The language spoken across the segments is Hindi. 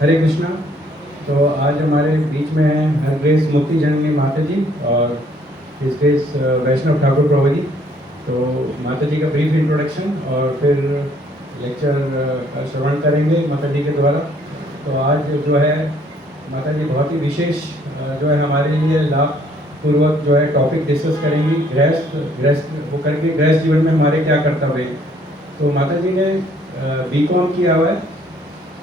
हरे कृष्णा। तो आज हमारे बीच में है हर ग्रेस मूर्ति जननी माता जी और हिज ग्रेस वैष्णव ठाकुर प्रभु जी। तो माता जी का ब्रीफ इंट्रोडक्शन और फिर लेक्चर का श्रवण करेंगे माता जी के द्वारा। तो आज जो है माता जी बहुत ही विशेष जो है हमारे लिए लाभ पूर्वक जो है टॉपिक डिस्कस करेंगी। गृहस्थ वो करके गृहस्थ जीवन में हमारे क्या कर्तव्य हैं। तो माता जी ने बीकॉम किया हुआ है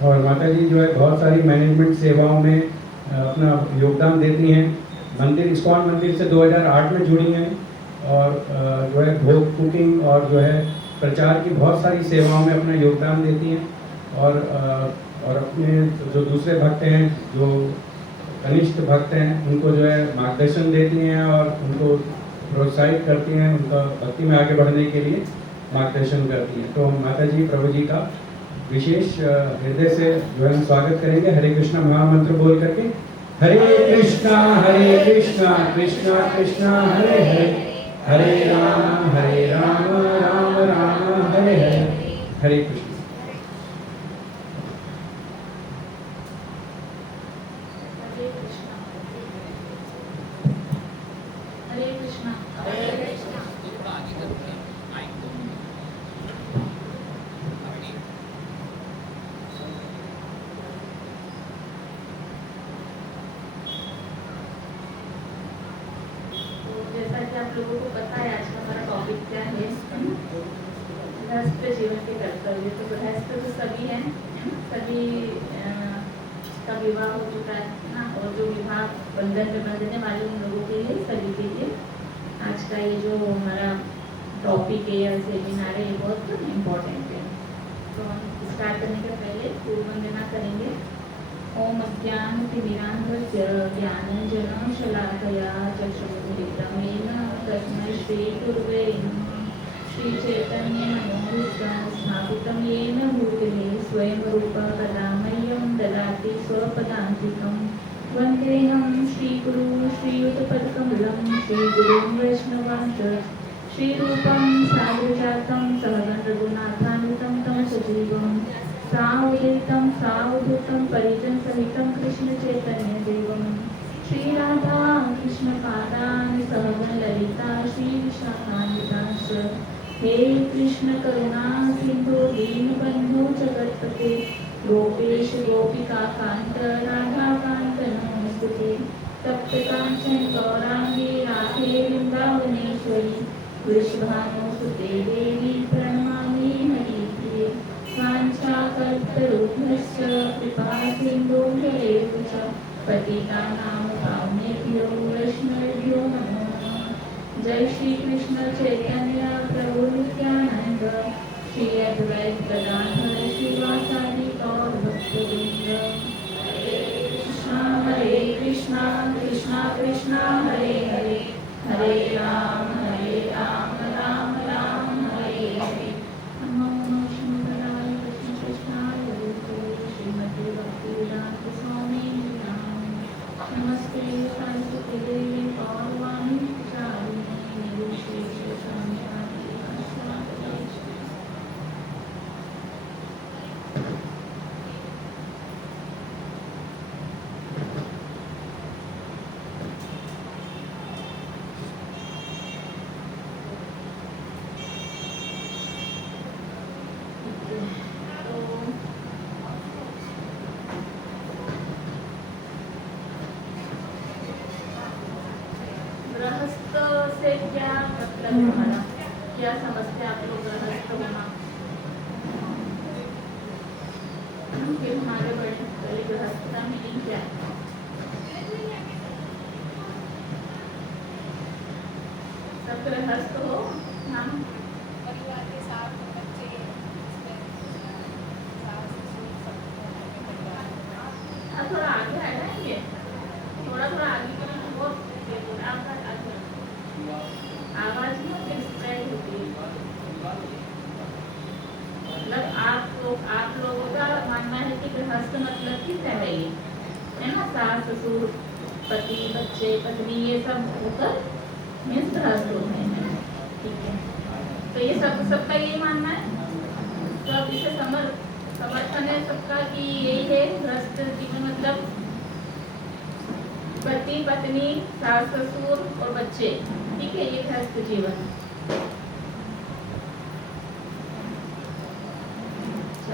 और माता जी जो है बहुत सारी मैनेजमेंट सेवाओं में अपना योगदान देती हैं। मंदिर इस्कॉन मंदिर से 2008 में जुड़ी हैं और जो है भोग कुकिंग और जो है प्रचार की बहुत सारी सेवाओं में अपना योगदान देती हैं। और अपने जो दूसरे भक्त हैं, जो कनिष्ठ भक्त हैं, उनको जो है मार्गदर्शन देती हैं और उनको प्रोत्साहित करती हैं, उनका भक्ति में आगे बढ़ने के लिए मार्गदर्शन करती हैं। तो माता जी प्रभु जी का विशेष हृदय से जो है स्वागत करेंगे हरे कृष्णा महामंत्र बोल करके। हरे कृष्णा कृष्णा कृष्णा हरे हरे, हरे राम राम राम हरे हरे। हरे कृष्ण। हरे कृष्णा। जैसा कि आप लोगों को पता है आज का हमारा टॉपिक क्या है, गृहस्थ जीवन के कर्तव्य। तो गृहस्थ तो सभी हैं, सभी का विवाह हो चुका है ना, और जो विवाह बंधन में बंधने वाले उन लोगों के लिए, सभी के लिए आज का ये जो हमारा टॉपिक है या सेमिनार है, ये बहुत इम्पोर्टेंट है। तो हम स्टार्ट करने के पहले पूर्व वंदना करेंगे। ओम अज्ञानतिमिरान्धस्य ज्ञानञ्जनशलाकया चक्षुरुन्मिलितं येन तस्मै श्रीगुरुवे नमः। श्रीचैतन्यमनोभीष्टं स्थापितं येन भूतले स्वयं रूपः कदा मह्यं ददाति स्वपदान्तिकं। वन्देऽहं श्रीगुरुं श्रीयुतपदकमलं श्रीगुरुं वैष्णवांश्च श्रीरूपं साग्रजातं सहगण रघुनाथान्वितं तं सजीवं सावधूतं परिजन सहितं कृष्ण चैतन्य देवं श्री राधा कृष्ण पादान सहगण ललिता श्री विशाखान्वितांश्च। हे कृष्ण करुणा सिंधु दीनबन्धु जगत्पते गोपेश गोपिका कांत राधा कांत नमोस्तुते। तप्त कांचन गौरांगी राधे वृंदावनेश्वरी वृषभानुसुते देवी प्रणमामि हरिप्रिये। वाञ्छाकल्पतरुभ्यश्च कृपासिन्धुभ्येव च पतितानां पावनेभ्यो वैष्णवेभ्यो नमो नमः। जय श्री कृष्ण चैतन्य प्रभु नित्यानंद श्री अद्वैत गदाधर श्रीवासादि गौर भक्तवृंद। हरे कृष्णा कृष्णा कृष्णा हरे हरे, हरे राम राम राम हरे हरे। नमो शंकराय कृष्ण कृष्णाय रूपाय श्रीमते भक्तिवेदांत स्वामी नाम। नमस्ते सरस्वती देवी गौरवाणी प्रचारिणी निर्विशेष शून्यवादी आश्रमपदेश। गृहस्थ से क्या मतलब है हमारा, क्या समझते हैं आप लोग गृहस्थ होना? फिर हमारे बड़े पहले गृहस्थ का मीनिंग क्या है? सब गृहस्थ हो हम परिवार के साथ बच्चे थोड़ा आगे आ जाएंगे, थोड़ा आगे करेंगे। वो आपका आवाज में डिस्ट्रैक्ट होती है। मतलब आप लोगों का मानना है कि गृहस्थ मतलब कि फैमिली है ना, सास ससुर पति बच्चे पत्नी ये सब होकर मीन्स गृहस्थ होते हैं। ठीक है, तो ये सबका ये मानना है। तो अब इसे समर्थन है सबका कि यही है गृहस्थ जीवन मतलब पति पत्नी सास ससुर और बच्चे, ठीक है, ये गृहस्थ जीवन।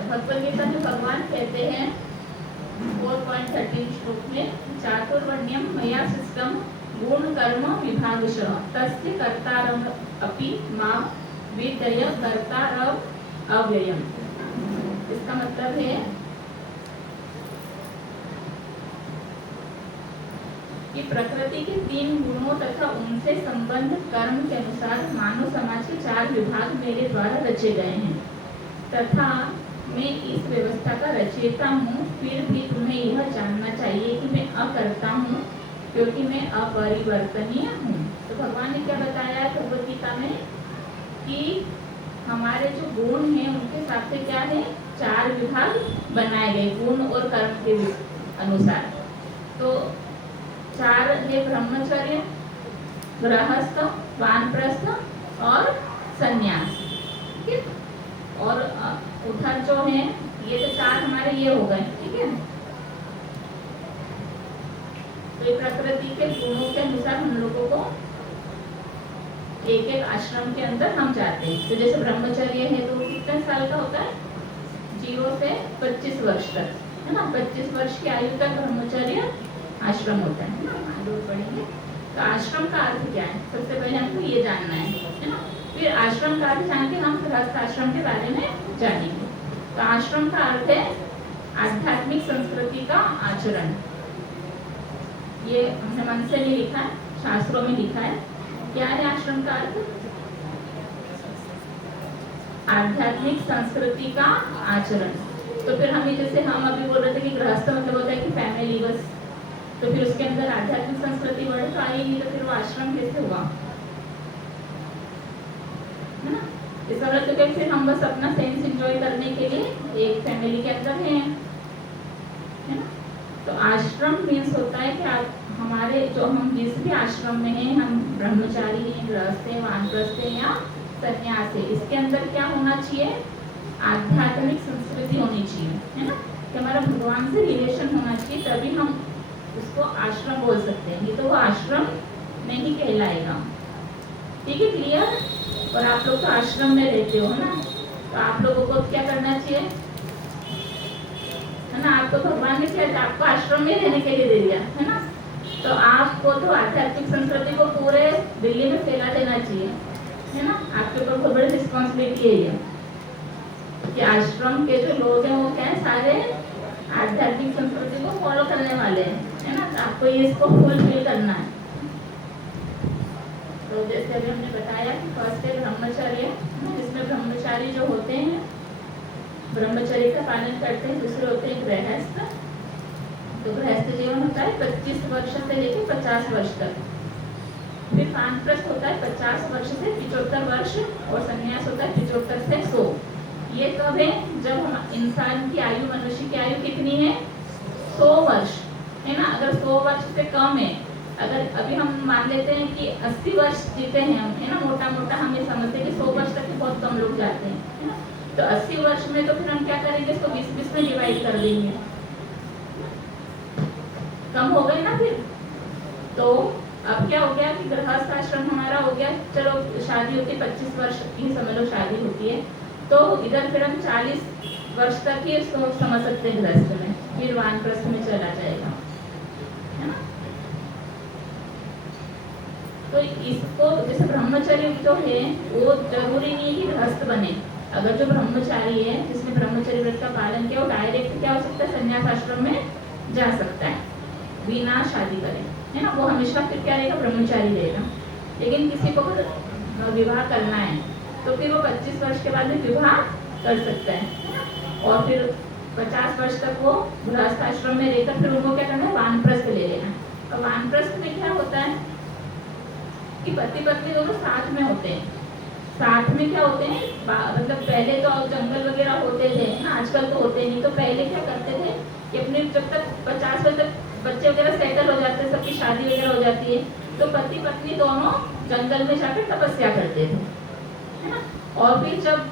भगवद गीता में भगवान कहते हैं 4.13 श्लोक में, चातुर्वर्ण्यम मया सृष्टम गुण कर्म विभागशः तस्य कर्तारम् अपि मां विद्य कर्तारम् अव्ययम्। इसका मतलब है कि प्रकृति के 3 गुणों तथा उनसे संबंध कर्म के अनुसार मानव समाज के 4 विभाग मेरे द्वारा रचे गए हैं तथा मैं इस व्यवस्था का रचयिता हूँ। फिर भी तुम्हें यह जानना चाहिए कि मैं अकर्ता हूँ क्योंकि मैं अपरिवर्तनीय हूँ। तो भगवान ने क्या बताया है भगवद गीता में कि हमारे जो गुण हैं उनके हिसाब से क्या है, 4 विभाग बनाए गए गुण और कर्म के अनुसार। तो 4 है ब्रह्मचर्य, गृहस्थ, वानप्रस्थ और संन्यास, ठीक है। और उधर जो है ये तो 4 हमारे ये हो गए, ठीक है। तो प्रकृति के गुणों के अनुसार हम लोगों को एक आश्रम के अंदर हम जाते हैं। तो जैसे ब्रह्मचर्य है तो कितने साल का होता है, 0 से 25 वर्ष तक, है ना। 25 वर्ष की आयु तक ब्रह्मचर्य आश्रम होता है ना। आगे पढ़ेंगे तो आश्रम का अर्थ क्या है, सबसे पहले हमको ये जानना है ना। फिर आश्रम का अर्थ जान के हम गृहस्थ आश्रम के बारे में जानेंगे। तो आश्रम का अर्थ है आध्यात्मिक संस्कृति का आचरण। ये हमने मन से नहीं लिखा है, शास्त्रों में लिखा है। क्या है आश्रम का अर्थ, आध्यात्मिक संस्कृति का आचरण। तो फिर हमें जैसे हम अभी बोल रहे थे कि गृहस्थ मतलब होता है कि फैमिली बस, तो फिर उसके अंदर आध्यात्मिक संस्कृति वर्ड तो आएगी, तो फिर वो आश्रम कैसे हुआ, है ना। इसका मतलब तो फिर हम बस अपना सेंस एंजॉय करने के लिए एक फैमिली के अंदर हैं, है ना। तो आश्रम मीन्स होता है कि आप हमारे जो हम जिस भी आश्रम में हैं, हम ब्रह्मचारी हैं, गृहस्थ हैं, वानप्रस्थ हैं या संन्यास है, इसके अंदर क्या होना चाहिए, आध्यात्मिक संस्कृति होनी चाहिए, है ना। कि हमारा भगवान से रिलेशन होना चाहिए, तभी हम उसको आश्रम बोल सकते हैं। ये तो वो आश्रम नहीं कहलाएगा, ठीक है, क्लियर। और आप लोग तो आश्रम में रहते हो ना, तो आप लोगों को क्या करना चाहिए, है ना। आपको भगवान ने क्या आपको आश्रम में रहने के लिए दे दिया, है ना। तो आपको तो आध्यात्मिक संस्कृति को पूरे दिल्ली में फैला देना चाहिए, है ना। आपके ऊपर बहुत बड़ी रिस्पॉन्सिबिलिटी है ये कि आश्रम के जो लोग हैं वो क्या है, सारे आध्यात्मिक संस्कृति को फॉलो करने वाले हैं, है ना। तो आपको ये इसको फुलफिल करना है। तो जैसे अभी हमने बताया कि फर्स्ट है ब्रह्मचर्य, जिसमें ब्रह्मचारी जो होते हैं ब्रह्मचर्य का पालन करते हैं। दूसरे होते हैं गृहस्थ। तो गृहस्थ जीवन होता है 25 वर्ष से लेकर 50 वर्ष तक। फिर वानप्रस्थ होता है 50 वर्ष से 75 वर्ष, और संन्यास होता है 75 से 100। ये कब है, जब हम इंसान की आयु, मनुष्य की आयु कितनी है, 100 वर्ष, है ना। अगर 100 वर्ष से कम है, अगर अभी हम मान लेते हैं कि 80 वर्ष जीते हैं हम, है ना, मोटा मोटा हम ये समझते हैं कि 100 वर्ष तक बहुत कम लोग जाते हैं, है ना। तो 80 वर्ष में तो फिर हम क्या करेंगे, इसको 20-20 में डिवाइड कर देंगे, कम हो गए ना फिर। तो अब क्या हो गया कि गृहस्थ आश्रम हमारा हो गया, चलो शादी होती है 25 वर्ष की, समझ लो शादी होती है, तो इधर फिर हम 40 वर्ष तक ही इसको समझ सकते हैं गृहस्थ में, फिर वानप्रस्थ में चला जाएगा, है ना। तो इसको जैसे ब्रह्मचर्य जो है वो जरूरी नहीं है कि गृहस्थ बने। अगर जो ब्रह्मचारी है जिसने ब्रह्मचर्य व्रत का पालन किया, वो डायरेक्ट क्या हो सकता है, संन्यास आश्रम में जा सकता है बिना शादी करे, है ना। वो हमेशा फिर क्या रहेगा, ब्रह्मचारी रहेगा। लेकिन किसी को विवाह करना है तो फिर वो 25 वर्ष के बाद में विवाह कर सकता है, और फिर 50 वर्ष तक वो गृहस्थ आश्रम में रहकर फिर उनको क्या करना है, वानप्रस्थ ले लेना। और वानप्रस्थ में क्या होता है कि पति पत्नी दोनों साथ में होते हैं। साथ में क्या होते हैं, मतलब पहले तो जंगल वगैरह होते थे ना, आजकल तो होते नहीं। तो पहले क्या करते थे कि अपने जब तक 50 वर्ष तक बच्चे वगैरह सेटल हो जाते, सबकी शादी वगैरह हो जाती है, तो पति पत्नी दोनों जंगल में जाकर तपस्या करते थे, है ना। और फिर जब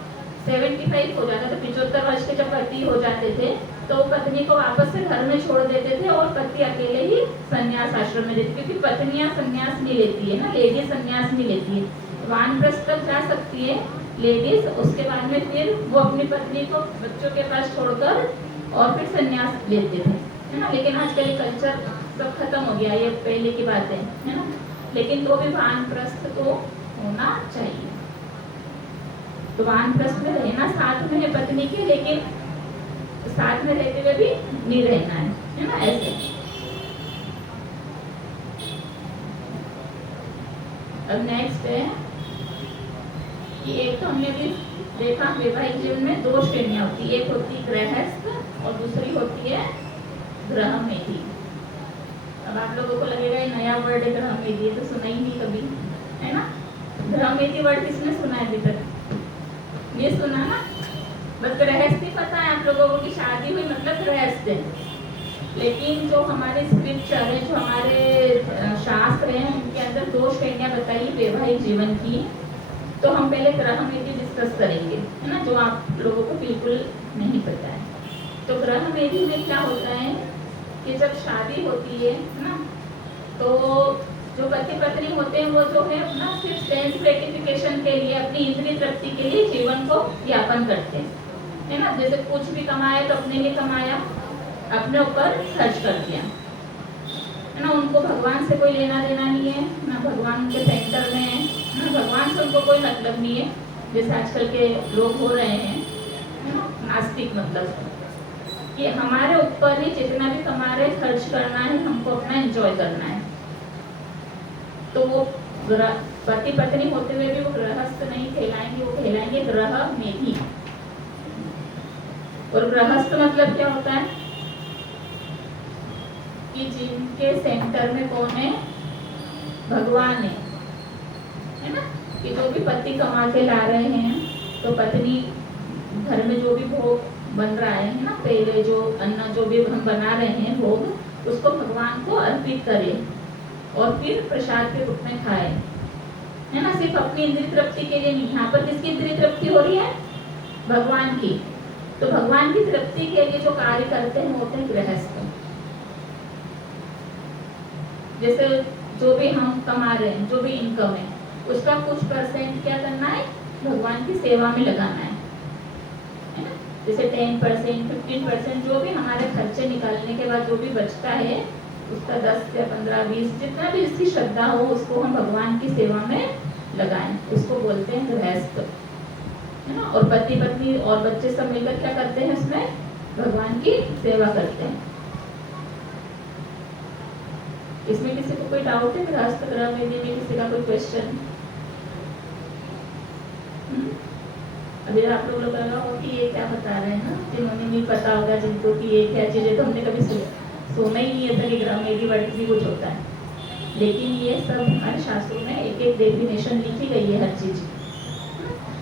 75 हो जाता था, 75 वर्ष के जब पति हो जाते थे तो पत्नी को वापस से घर में छोड़ देते थे और पति अकेले ही संन्यास आश्रम में रहते, क्योंकि पत्नियां संन्यास नहीं लेती है ना, लेडीज संन्यास नहीं लेती है। वानप्रस्थ तक जा सकती है लेडीज, उसके बाद में फिर वो अपनी पत्नी को बच्चों के पास छोड़कर और फिर संन्यास लेते थे, है ना। लेकिन आजकल कल्चर सब खत्म हो गया, ये पहले की बात है ना। लेकिन तो भी वानप्रस्थ तो होना चाहिए। तो वानप्रस्थ में रहना साथ में है पत्नी के, लेकिन साथ में रहते हुए भी नहीं रहना है ना, ऐसे। अब नेक्स्ट है कि एक तो हमने भी देखा वैवाहिक जीवन में 2 श्रेणियां होती है, एक होती है गृहस्थ और दूसरी होती है गृहमेधी। अब आप लोगों को लगेगा ये नया वर्ड है गृहमेधी, तो सुना ही नहीं कभी, है ना। गृहमेधी वर्ड किसने सुना है अभी तक? ये सुना ना, बस गृहस्थ ही पता है आप लोगों को कि शादी हुई मतलब गृहस्थ है। लेकिन जो हमारे स्क्रिप्चर है, जो हमारे शास्त्र हैं, उनके अंदर 2 श्रेणियां बताई वैवाहिक जीवन की। तो हम पहले गृहमेधी डिस्कस करेंगे, है ना, जो आप लोगों को बिल्कुल नहीं पता है। तो गृहमेधी में क्या होता है कि जब शादी होती है ना, तो जो पति पत्नी होते हैं वो जो है अपना सिर्फ सेंस ग्रेटिफिकेशन के लिए, अपनी इंद्रिय तृप्ति के लिए जीवन को यापन करते हैं, है ना। जैसे कुछ भी कमाया तो अपने लिए कमाया, अपने ऊपर खर्च कर दिया, है ना। उनको भगवान से कोई लेना देना नहीं है ना, भगवान के सेंटर में है ना, भगवान से उनको कोई मतलब नहीं है, जैसे आजकल के लोग हो रहे हैं, है ना, नास्तिक। मतलब कि हमारे ऊपर ही जितना भी कमा रहे खर्च करना है, हमको अपना एंजॉय करना है। तो वो पति पत्नी होते हुए भी वो गृहस्थ नहीं कहलाएंगे, वो कहलाएंगे गृहमेधी। और गृहस्थ मतलब क्या होता है कि जिनके सेंटर में कौन है? भगवान है ना। कि जो भी पति कमा के ला रहे हैं, तो पत्नी घर में जो भी भोग बन रहा है ना, पहले जो अन्न जो भी हम बना रहे हैं भोग, उसको भगवान को अर्पित करे और फिर प्रसाद के रूप में खाए, है ना। सिर्फ अपनी इंद्रिय तृप्ति के लिए नहीं। यहाँ पर किसकी इंद्रिय तृप्ति हो रही है? भगवान की। तो भगवान की तृप्ति के लिए जो कार्य करते हैं वो होते हैं गृहस्थ। जैसे जो भी हम कमा रहे हैं, जो भी इनकम है, उसका कुछ % क्या करना है? भगवान की सेवा में लगाना है ना। जैसे 10%, 15% जो भी हमारे खर्चे निकालने के बाद जो भी बचता है, उसका 10 या 15, 20 जितना भी इसकी श्रद्धा हो, उसको हम भगवान की सेवा में लगाएं, उसको बोलते हैं गृहस्थ, है ना। और पति पत्नी और बच्चे सब मिलकर क्या करते हैं? उसमें भगवान की सेवा करते हैं। इसमें किसी को कोई डाउट है? गृहस्थ गृहमेधी में किसी का कोई क्वेश्चन? अभी आप लोग लगा हो कि ये क्या बता रहे हैं ना, जिन्होंने नहीं पता होगा जिनको कि ये क्या चीज़ है, तो हमने कभी सुना ही नहीं था कि गृहमेधी वर्ड भी कुछ होता है। लेकिन ये सब हमारे शास्त्रों में एक एक डेफिनेशन लिखी गई है हर चीज।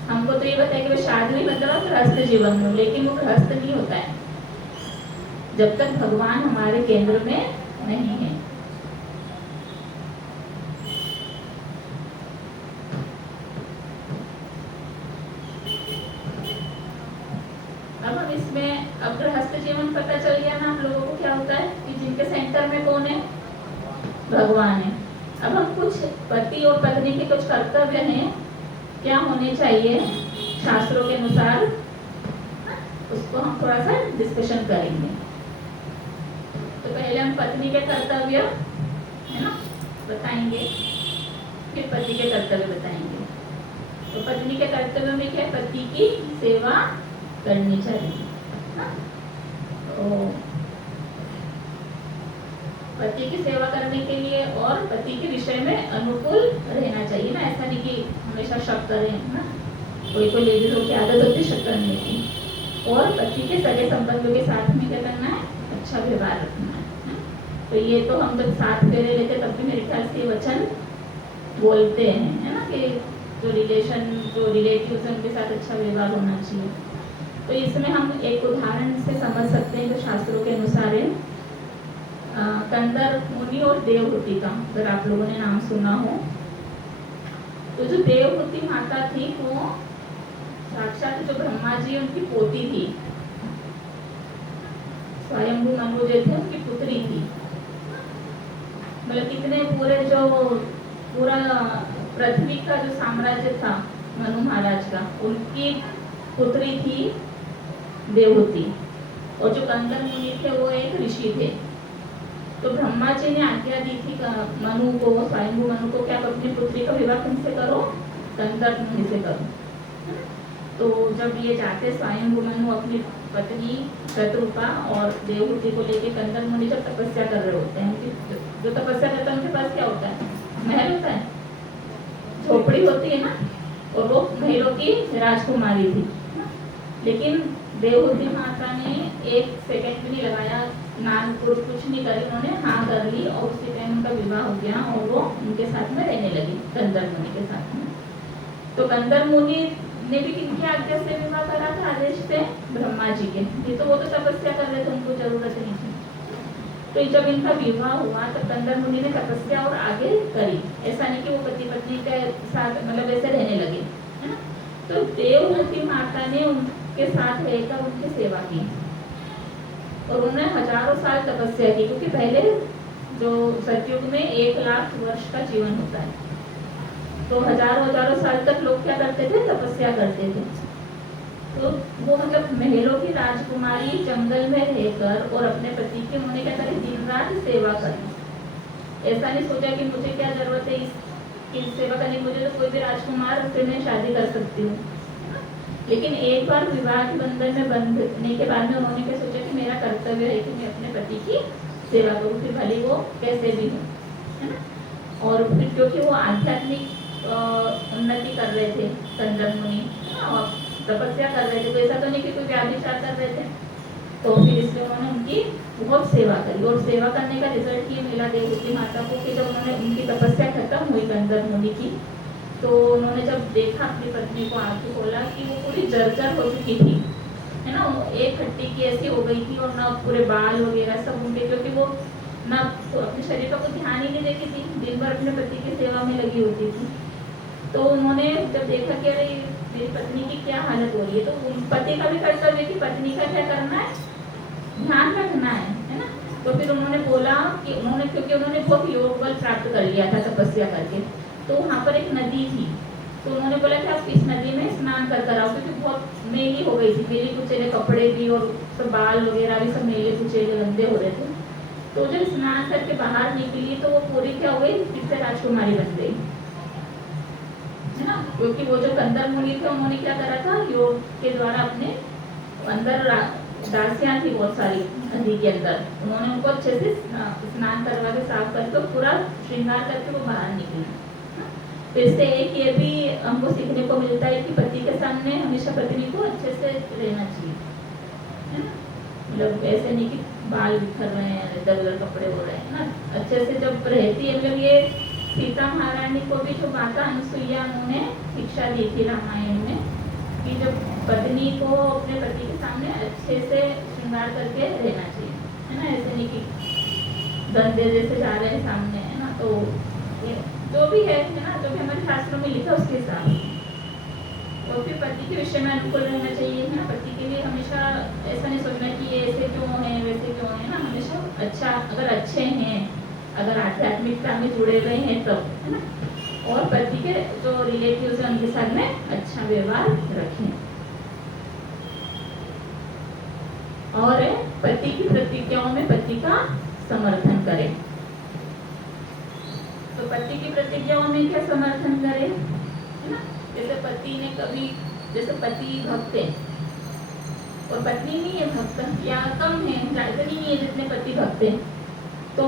हमको तो ये बताया कि वो शादी हुई मतलब गृहस्थ जीवन में, लेकिन वो गृहस्थ नहीं होता है जब तक भगवान हमारे केंद्र में नहीं है। अब हम इसमें अब गृहस्थ जीवन पता चल गया ना आप लोगों को क्या होता है कि जिनके सेंटर में कौन है? भगवान है। अब हम कुछ पति और पत्नी के कुछ कर्तव्य हैं, क्या होने चाहिए शास्त्रों के अनुसार, उसको हम थोड़ा सा डिस्कशन करेंगे। तो पहले हम पत्नी के कर्तव्य है ना बताएंगे, फिर पति के कर्तव्य बताएंगे। तो पत्नी के कर्तव्य में क्या है? पति की सेवा करनी चाहिए। तो पति की सेवा करने के लिए और पति के विषय में अनुकूल रहना चाहिए ना। ऐसा नहीं कि हमेशा शक करें ना, कोई कोई लेडीजों की आदत होती है शक करने की। और पति के सगे संबंधों के साथ में क्या करना है? अच्छा व्यवहार रखना है। तो ये तो हम जब साथ फेरे लेते तब भी मेरे ख्याल से वचन बोलते हैं, है ना, कि जो रिलेटिव्स हैं उनके साथ अच्छा व्यवहार होना चाहिए। तो इसमें हम एक उदाहरण से समझ सकते हैं जो शास्त्रों के अनुसार है। कंदर मुनि और देवहूति का अगर आप लोगों ने नाम सुना हो, तो जो देवहूति माता थी वो साक्षात जो ब्रह्मा जी उनकी पोती थी, स्वयंभू मनु जो थे उनकी पुत्री थी। मतलब कितने पूरे जो पूरा पृथ्वी का जो साम्राज्य था मनु महाराज का, उनकी पुत्री थी देवहूति, और जो कंदर मुनि थे वो एक ऋषि थे। तो ब्रह्मा जी ने आज्ञा दी थी मनु को, स्वयंभू मनु को, क्या अपनी पुत्री का विवाह किनसे करो, कंदर मुनि से करो। तो जब ये जाते स्वयंभू मनु अपनी पत्नी शत्रुपा और देवहूति को लेके कंदर मुनि जब तपस्या कर रहे होते हैं, जो तपस्या करते हैं उनके पास क्या होता है, महल होता है, झोपड़ी होती है ना, और वो महलों की राजकुमारी थी। लेकिन देवहूति माता ने एक सेकंड भी नहीं लगाया, नागपुर कुछ नहीं करी, उन्होंने हाँ कर ली और उसी टाइम उनका विवाह हो गया और वो उनके साथ में रहने लगी, कंदर मुनि के साथ में। तो कंदर मुनि ने भी किनकी आज्ञा से विवाह करा था, आदेश से ब्रह्मा जी के। ये तो वो तो तपस्या कर रहे थे, उनको जरूरत नहीं थी। तो जब इनका विवाह हुआ तब कंदर मुनि ने तपस्या और आगे करी, ऐसा नहीं कि वो पति पत्नी के साथ मतलब ऐसे रहने लगे, है ना। तो देवहूति माता ने उनके साथ रहकर उनकी सेवा की और उन्होंने हजारों साल तपस्या की, क्योंकि पहले जो सतयुग में 1 लाख वर्ष का जीवन होता है, तो हजारों साल तक लोग क्या करते थे, तपस्या करते थे। तो वो मतलब महलों की राजकुमारी जंगल में रहकर और अपने पति की उन्होंने क्या करी, दिन रात सेवा करी। ऐसा नहीं सोचा कि मुझे क्या जरूरत है इसकी सेवा करने की, मुझे तो कोई भी राजकुमार से मैं शादी कर सकती हूँ। लेकिन एक बार विवाह के बंधन में बंधने के बाद में उन्होंने क्या सोचा कि मेरा कर्तव्य है कि मैं अपने पति की सेवा करूँ, फिर भले वो कैसे भी हो, है ना। और फिर क्योंकि वो आध्यात्मिक उन्नति कर रहे थे कंदर मुनि, और तपस्या कर रहे थे, तो ऐसा तो नहीं कि कोई व्याभिचार कर रहे थे, तो फिर इसलिए उन्होंने उनकी बहुत सेवा करी। और सेवा करने का रिजल्ट ये मिला देवहूति माता को कि जब उन्होंने उनकी तपस्या खत्म हुई कंदर मुनि की, तो उन्होंने जब देखा अपनी पत्नी को, आंखें खोला कि वो पूरी जर्जर हो चुकी थी, है ना, एक खट्टी की ऐसी हो गई थी, और ना पूरे बाल वगैरह सब उनके, क्योंकि वो ना तो अपने शरीर का कोई ध्यान ही नहीं देती थी, दिन भर अपने पति की सेवा में लगी होती थी। तो उन्होंने जब देखा कि अरे मेरी पत्नी की क्या हालत हो रही है, तो पति का भी कर्तव्य कि पत्नी का क्या करना है, ध्यान रखना है ना। तो फिर उन्होंने बोला कि उन्होंने, क्योंकि उन्होंने बहुत योग बल प्राप्त कर लिया था तपस्या करके, तो वहाँ पर एक नदी थी, तो उन्होंने बोला कि आप इस नदी में स्नान कर आओ, क्योंकि बहुत मेली हो गई थी, मेली कुचेले कपड़े भी और सब बाल वगैरह भी सब मेले कुचेले गंदे हो रहे थे। तो जब स्नान करके बाहर निकली तो वो पूरी क्या हो गई, फिर से राजकुमारी बन गई, है ना। क्योंकि वो जो कंदर मुनि थे उन्होंने क्या करा था, योग के द्वारा अपने अंदर दासियां थी बहुत सारी नदी के अंदर, उन्होंने उनको अच्छे से स्नान करवा के साफ करके पूरा श्रृंगार करके वो बाहर निकली। तो इससे एक ये भी हमको सीखने को मिलता है कि पति के सामने हमेशा पत्नी को अच्छे से रहना चाहिए, है ना। मतलब ऐसे नहीं कि बाल बिखर रहे हैं, इधर उधर कपड़े हो रहे हैं ना, अच्छे से जब रहती है। मतलब ये सीता महारानी को भी जो माता अनुसुईया उन्होंने शिक्षा दी थी रामायण में, कि जब पत्नी को अपने पति के सामने अच्छे से श्रृंगार करके रहना चाहिए, है ना। ऐसे नहीं कि गंदे जैसे जा रहे हैं सामने, है ना। तो ये जो भी है ना, जो भी हमारे शास्त्रों में लिखा उसके हिसाब से, और फिर पति के विषय में अनुकूल रहना चाहिए, है ना। पति के लिए हमेशा ऐसा नहीं सोचना कि ये ऐसे क्यों है वैसे क्यों है ना, हमेशा अच्छा, अगर अच्छे हैं, अगर आध्यात्मिकता में जुड़े हुए हैं तब, है ना। और पति के जो रिलेटिव्स हैं उनके साथ में अच्छा व्यवहार रखें, और पति की प्रतिज्ञाओं में पति का समर्थन करें। तो पति की प्रतिज्ञाओं में क्या समर्थन करें, है ना। जैसे पति ने कभी, जैसे पति भक्त है और पत्नी नहीं है भक्त, या कम है, ज्यादा नहीं है जितने पति भक्त हैं, तो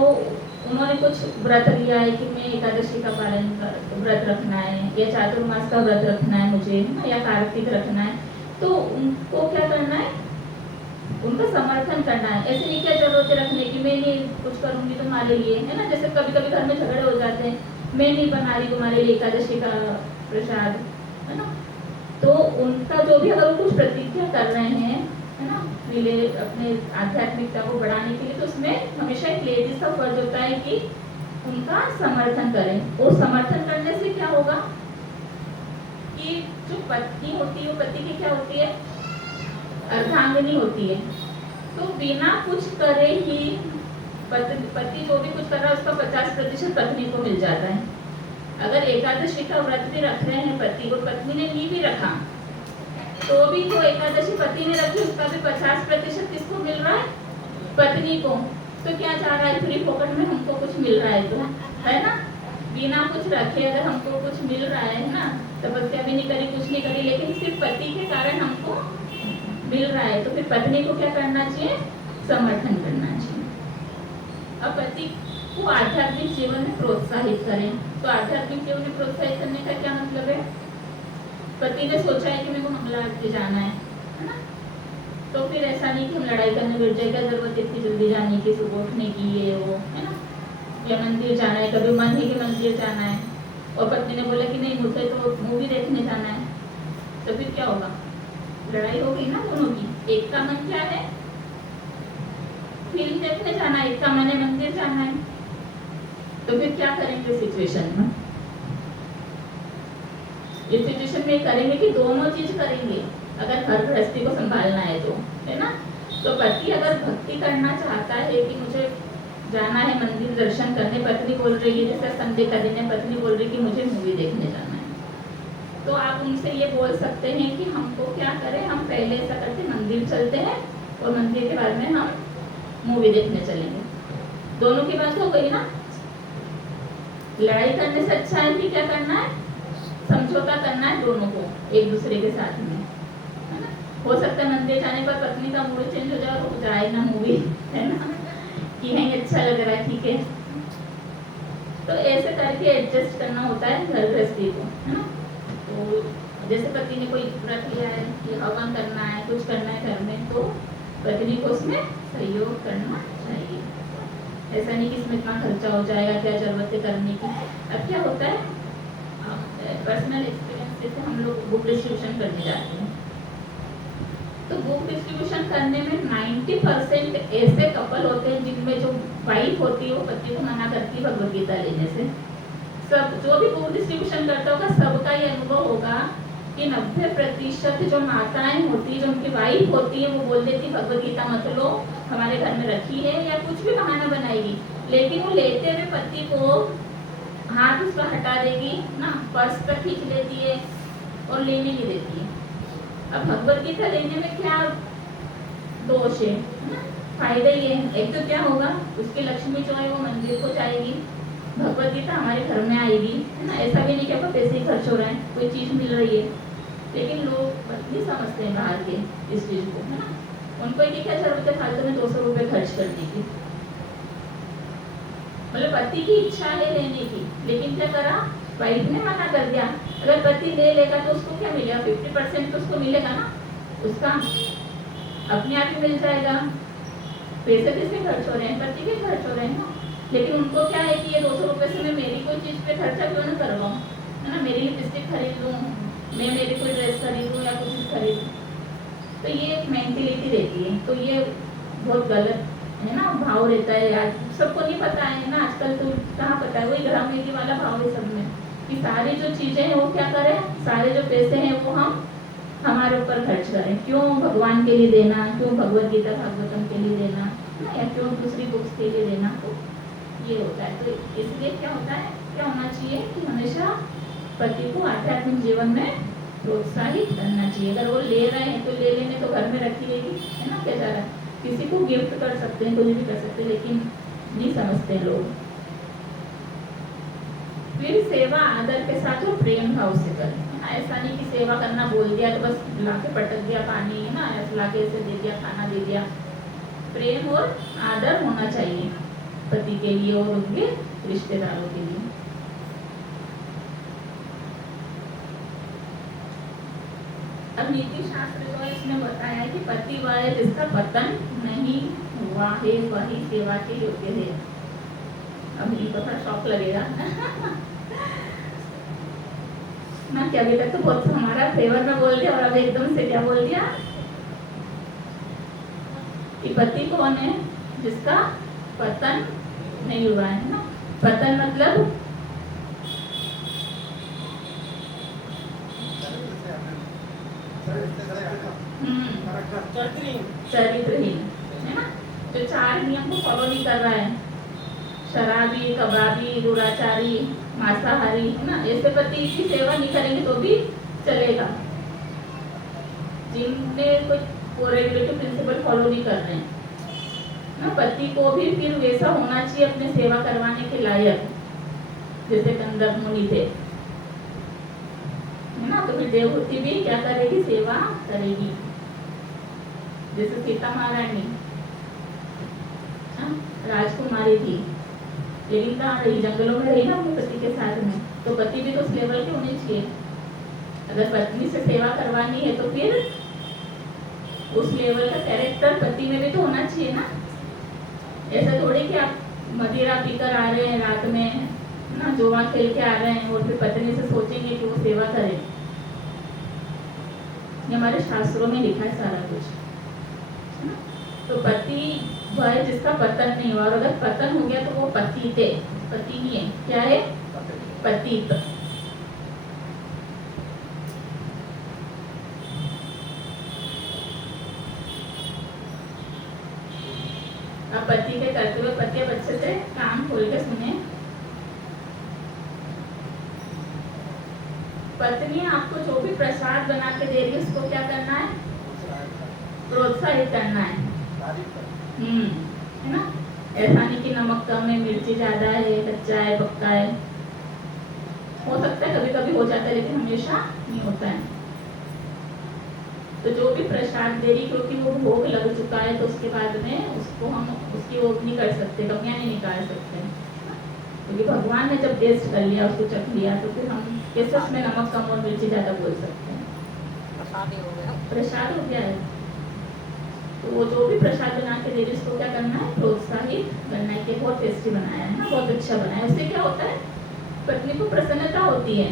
उन्होंने कुछ व्रत लिया है कि मैं एकादशी का पालन व्रत रखना है, या चातुर्मास का व्रत रखना है मुझे, या कार्तिक रखना है, तो उनको क्या करना है, उनका समर्थन करना है। ऐसे नहीं क्या जरूरत है रखने की, मैं नहीं कुछ करूंगी तुम्हारे लिए, है ना। जैसे कभी कभी घर में झगड़े हो जाते हैं, मैं नहीं बना रही तुम्हारे लिए एकादशी का प्रसाद, है ना। तो उनका जो भी अगर वो कुछ प्रतिज्ञा कर रहे हैं, है ना, अपने आध्यात्मिकता को बढ़ाने के लिए, तो उसमें हमेशा एक लेडीज का फर्ज होता है कि उनका समर्थन करें। और समर्थन करने से क्या होगा, कि जो पत्नी होती है वो पति की क्या होती है, अर्धांगिनी होती है। तो बिना कुछ करे ही पति जो भी कुछ कर रहा है उसका 50% पत्नी को मिल जाता है। अगर एकादशी का व्रत भी रख रहे हैं पति और पत्नी ने नहीं भी रखा तो भी जो एकादशी पति ने रखी उसका भी 50% किसको मिल रहा है, पत्नी को। तो क्या चाह रहा है, फ्री पॉकेट में हमको कुछ मिल रहा है तो है ना, बिना कुछ रखे अगर हमको कुछ मिल रहा है ना, तपस्या भी नहीं करी कुछ नहीं करी लेकिन सिर्फ पति के कारण हमको मिल रहा है, तो फिर पत्नी को क्या करना चाहिए, समर्थन करना चाहिए। अब पति को आध्यात्मिक जीवन में प्रोत्साहित करें। तो आध्यात्मिक जीवन में प्रोत्साहित करने का क्या मतलब है, पति ने सोचा है कि मेरे को मंगला आरती जाना है ना, तो फिर ऐसा नहीं कि हम लड़ाई करने बैठ जाए, क्या जरूरत इतनी जल्दी जाने की, सुबह उठने की, ये वो है ना, या मंदिर जाना है, कभी मन है कि मंदिर जाना है और पत्नी ने बोला कि नहीं मुझे तो मूवी देखने जाना है, तो फिर क्या होगा, लड़ाई होगी ना दोनों की। एक का मन क्या है, फिल्म देखने जाना है, एक का मन है मंदिर जाना है, तो फिर क्या करेंगे सिचुएशन में, इस सिचुएशन में करेंगे कि दोनों चीज करेंगे अगर घर गृहस्थी को संभालना है तो, है ना। तो पति अगर भक्ति करना चाहता है कि मुझे जाना है मंदिर दर्शन करने, पत्नी बोल रही है जैसे संडे का दिन है, पत्नी बोल रही है कि मुझे मूवी देखने जाना है, तो आप उनसे ये बोल सकते हैं कि हमको क्या करें, हम पहले ऐसा करते मंदिर चलते हैं और मंदिर के बाद में हम मूवी देखने चलेंगे। दोनों की बात हो गई ना। लड़ाई करने से अच्छा है कि क्या करना है, समझौता करना है दोनों को एक दूसरे के साथ में, है ना। हो सकता है मंदिर जाने पर पत्नी का मूड चेंज हो जाए और जाए ना मूवी, है ना, कि नहीं अच्छा लग रहा है ठीक है, तो ऐसे करके एडजस्ट करना होता है घर गृहस्थी को, है ना। तो जैसे पति ने कोई व्रत लिया है कि हवन करना है, कुछ करना है घर में, तो पत्नी को उसमें सहयोग करना चाहिए। ऐसा नहीं कि इसमें इतना खर्चा हो जाएगा, क्या जरूरत है करने की। अब क्या होता है, पर्सनल एक्सपीरियंस जैसे हम लोग बुक डिस्ट्रीब्यूशन करने जाते हैं, तो बुक डिस्ट्रीब्यूशन करने में 90% ऐसे कपल होते हैं जिनमें जो वाइफ होती है वो पति को मना करती है भगवद गीता लेने से। सब जो भी बुक डिस्ट्रीब्यूशन करता होगा सबका ये अनुभव होगा कि 90% जो माताएं होती है, जो उनकी वाइफ होती है, वो बोल देती भगवद गीता मत लो, हमारे घर में रखी है, या कुछ भी बहाना बनाएगी, लेकिन वो लेते हुए पति को हाथ उसका हटा देगी ना, पर्स पर खींच लेती है और लेने नहीं देती है। अब भगवद गीता लेने में क्या दोष है ना, फायदा ये है, एक तो क्या होगा, उसकी लक्ष्मी जो है वो मंदिर को जाएगी, भगवद गीता हमारे घर में आएगी, है ना। ऐसा भी नहीं कि आपका पैसे ही खर्च हो रहा है, कोई चीज मिल रही है, लेकिन लोग नहीं समझते हैं बाहर के इस चीज को, है ना। उनको ये क्या जरूरत है फालतू में 200 रुपए खर्च करने की, मतलब पति की इच्छा है लेने की, लेकिन क्या करा, वाइफ ने मना कर दिया। अगर पति ले लेगा तो उसको क्या मिलेगा, 50% तो उसको मिलेगा ना, उसका अपने आप ही मिल जाएगा। पैसे किसके खर्च हो रहे हैं, पति के खर्च हो रहे हैं ना। लेकिन उनको क्या है कि ये 200 रुपए से मैं मेरी कोई चीज पे खर्चा क्यों ना करवाऊं, है ना, मेरी लिपस्टिक खरीद लूँ, मैं मेरी कोई ड्रेस खरीदूँ या कुछ खरीदूँ, तो ये एक मेंटेलिटी रहती है, तो ये बहुत गलत है ना भाव रहता है यार। सबको नहीं पता है ना आजकल, तो कहाँ पता है, वही ग्रामीण वाला भाव है सब में कि सारी जो चीजें हैं वो क्या करें, सारे जो पैसे हैं वो हम हमारे ऊपर खर्च करें, क्यों भगवान के लिए देना, क्यों भगवद गीता भागवतम के लिए देना, या क्यों दूसरी बुक्स के लिए देना, तो ये होता है। तो इसलिए क्या होता है, क्या होना चाहिए कि हमेशा पति को आध्यात्मिक जीवन में प्रोत्साहित करना चाहिए। अगर वो ले रहे हैं तो ले लेने, तो घर में रखी रहेगी, है ना, क्या जा रहा है, किसी को गिफ्ट कर सकते हैं, कुछ भी कर सकते हैं, लेकिन नहीं समझते हैं लोग। फिर सेवा आदर के साथ और प्रेम भाव से करें, ऐसा नहीं कि सेवा करना बोल दिया तो बस लाके पटक दिया पानी, है ना, ऐसा लाके ऐसे दे दिया, खाना दे दिया। प्रेम और आदर होना चाहिए पति के लिए और उनके रिश्तेदारों के लिए। अब नीति शास्त्र जो है इसमें बताया है कि पति वाले जिसका पतन नहीं हुआ है वही सेवा के योग्य है। अब इनको थोड़ा शौक लगेगा ना, क्या अभी तक तो बहुत हमारा फेवर में बोल दिया और अब एकदम से क्या बोल दिया कि पति कौन है, जिसका पतन नहीं हुआ है ना। पतन मतलब चरित्रहीन, है ना, जो 4 नियम को फॉलो नहीं कर रहा है, शराबी, कबाबी, दुराचारी, मांसाहारी, है ना, ऐसे पति की सेवा नहीं करेंगे तो भी चलेगा। जिनमें कोई रेगुलेटिव प्रिंसिपल फॉलो नहीं कर रहे हैं ना, पति को भी फिर वैसा होना चाहिए अपने सेवा करवाने के लायक, जैसे गंधर्व मुनि थे, है ना, तो फिर देवहूति भी क्या करेगी, सेवा करेगी। जैसे सीता महारानी राजकुमारी थी, लेकिन कहाँ रही, जंगलों में रही ना अपने पति के साथ में, तो पति भी तो उस लेवल के होने चाहिए। अगर पत्नी से सेवा करवानी है तो फिर उस लेवल का कैरेक्टर पति में भी तो होना चाहिए ना। ऐसा थोड़ी कि आप मदिरा पीकर आ रहे हैं रात में ना, जुआ खेल के आ रहे हैं और फिर पत्नी से सोचेंगे कि वो सेवा करे। ये हमारे शास्त्रों में लिखा है सारा कुछ, है ना? तो पति वह है जिसका पतन नहीं हुआ, और अगर पतन हो गया तो वो पतित है, पति नहीं है, क्या है, पतित। अब पति के करते हुए पति अब अच्छे से कान खोल के सुने। पत्नी आपको जो भी प्रसाद बना के दे रही है उसको क्या करना है, प्रोत्साहित करना है, है ना। ऐसा नहीं कि नमक कम है, मिर्ची ज्यादा है, कच्चा है, पक्का है। हो सकता है कभी कभी हो जाता है, लेकिन हमेशा नहीं होता है। तो जो भी प्रसाद दे रही, क्योंकि वो भोग लग चुका है, तो उसके बाद में उसको हम उसकी वो नहीं कर सकते, कमियां नहीं निकाल सकते, क्योंकि भगवान ने जब टेस्ट कर लिया, उसको चख लिया, तो फिर हम कैसे उसमें नमक कम और मिर्ची ज्यादा बोल सकते हैं। प्रसाद हो गया है, तो वो जो भी प्रसाद बना के दे रही उसको क्या करना है, प्रोत्साहित करना है कि बहुत टेस्टी बनाया है ना, बहुत अच्छा बनाया है। उससे क्या होता है, पत्नी को प्रसन्नता होती है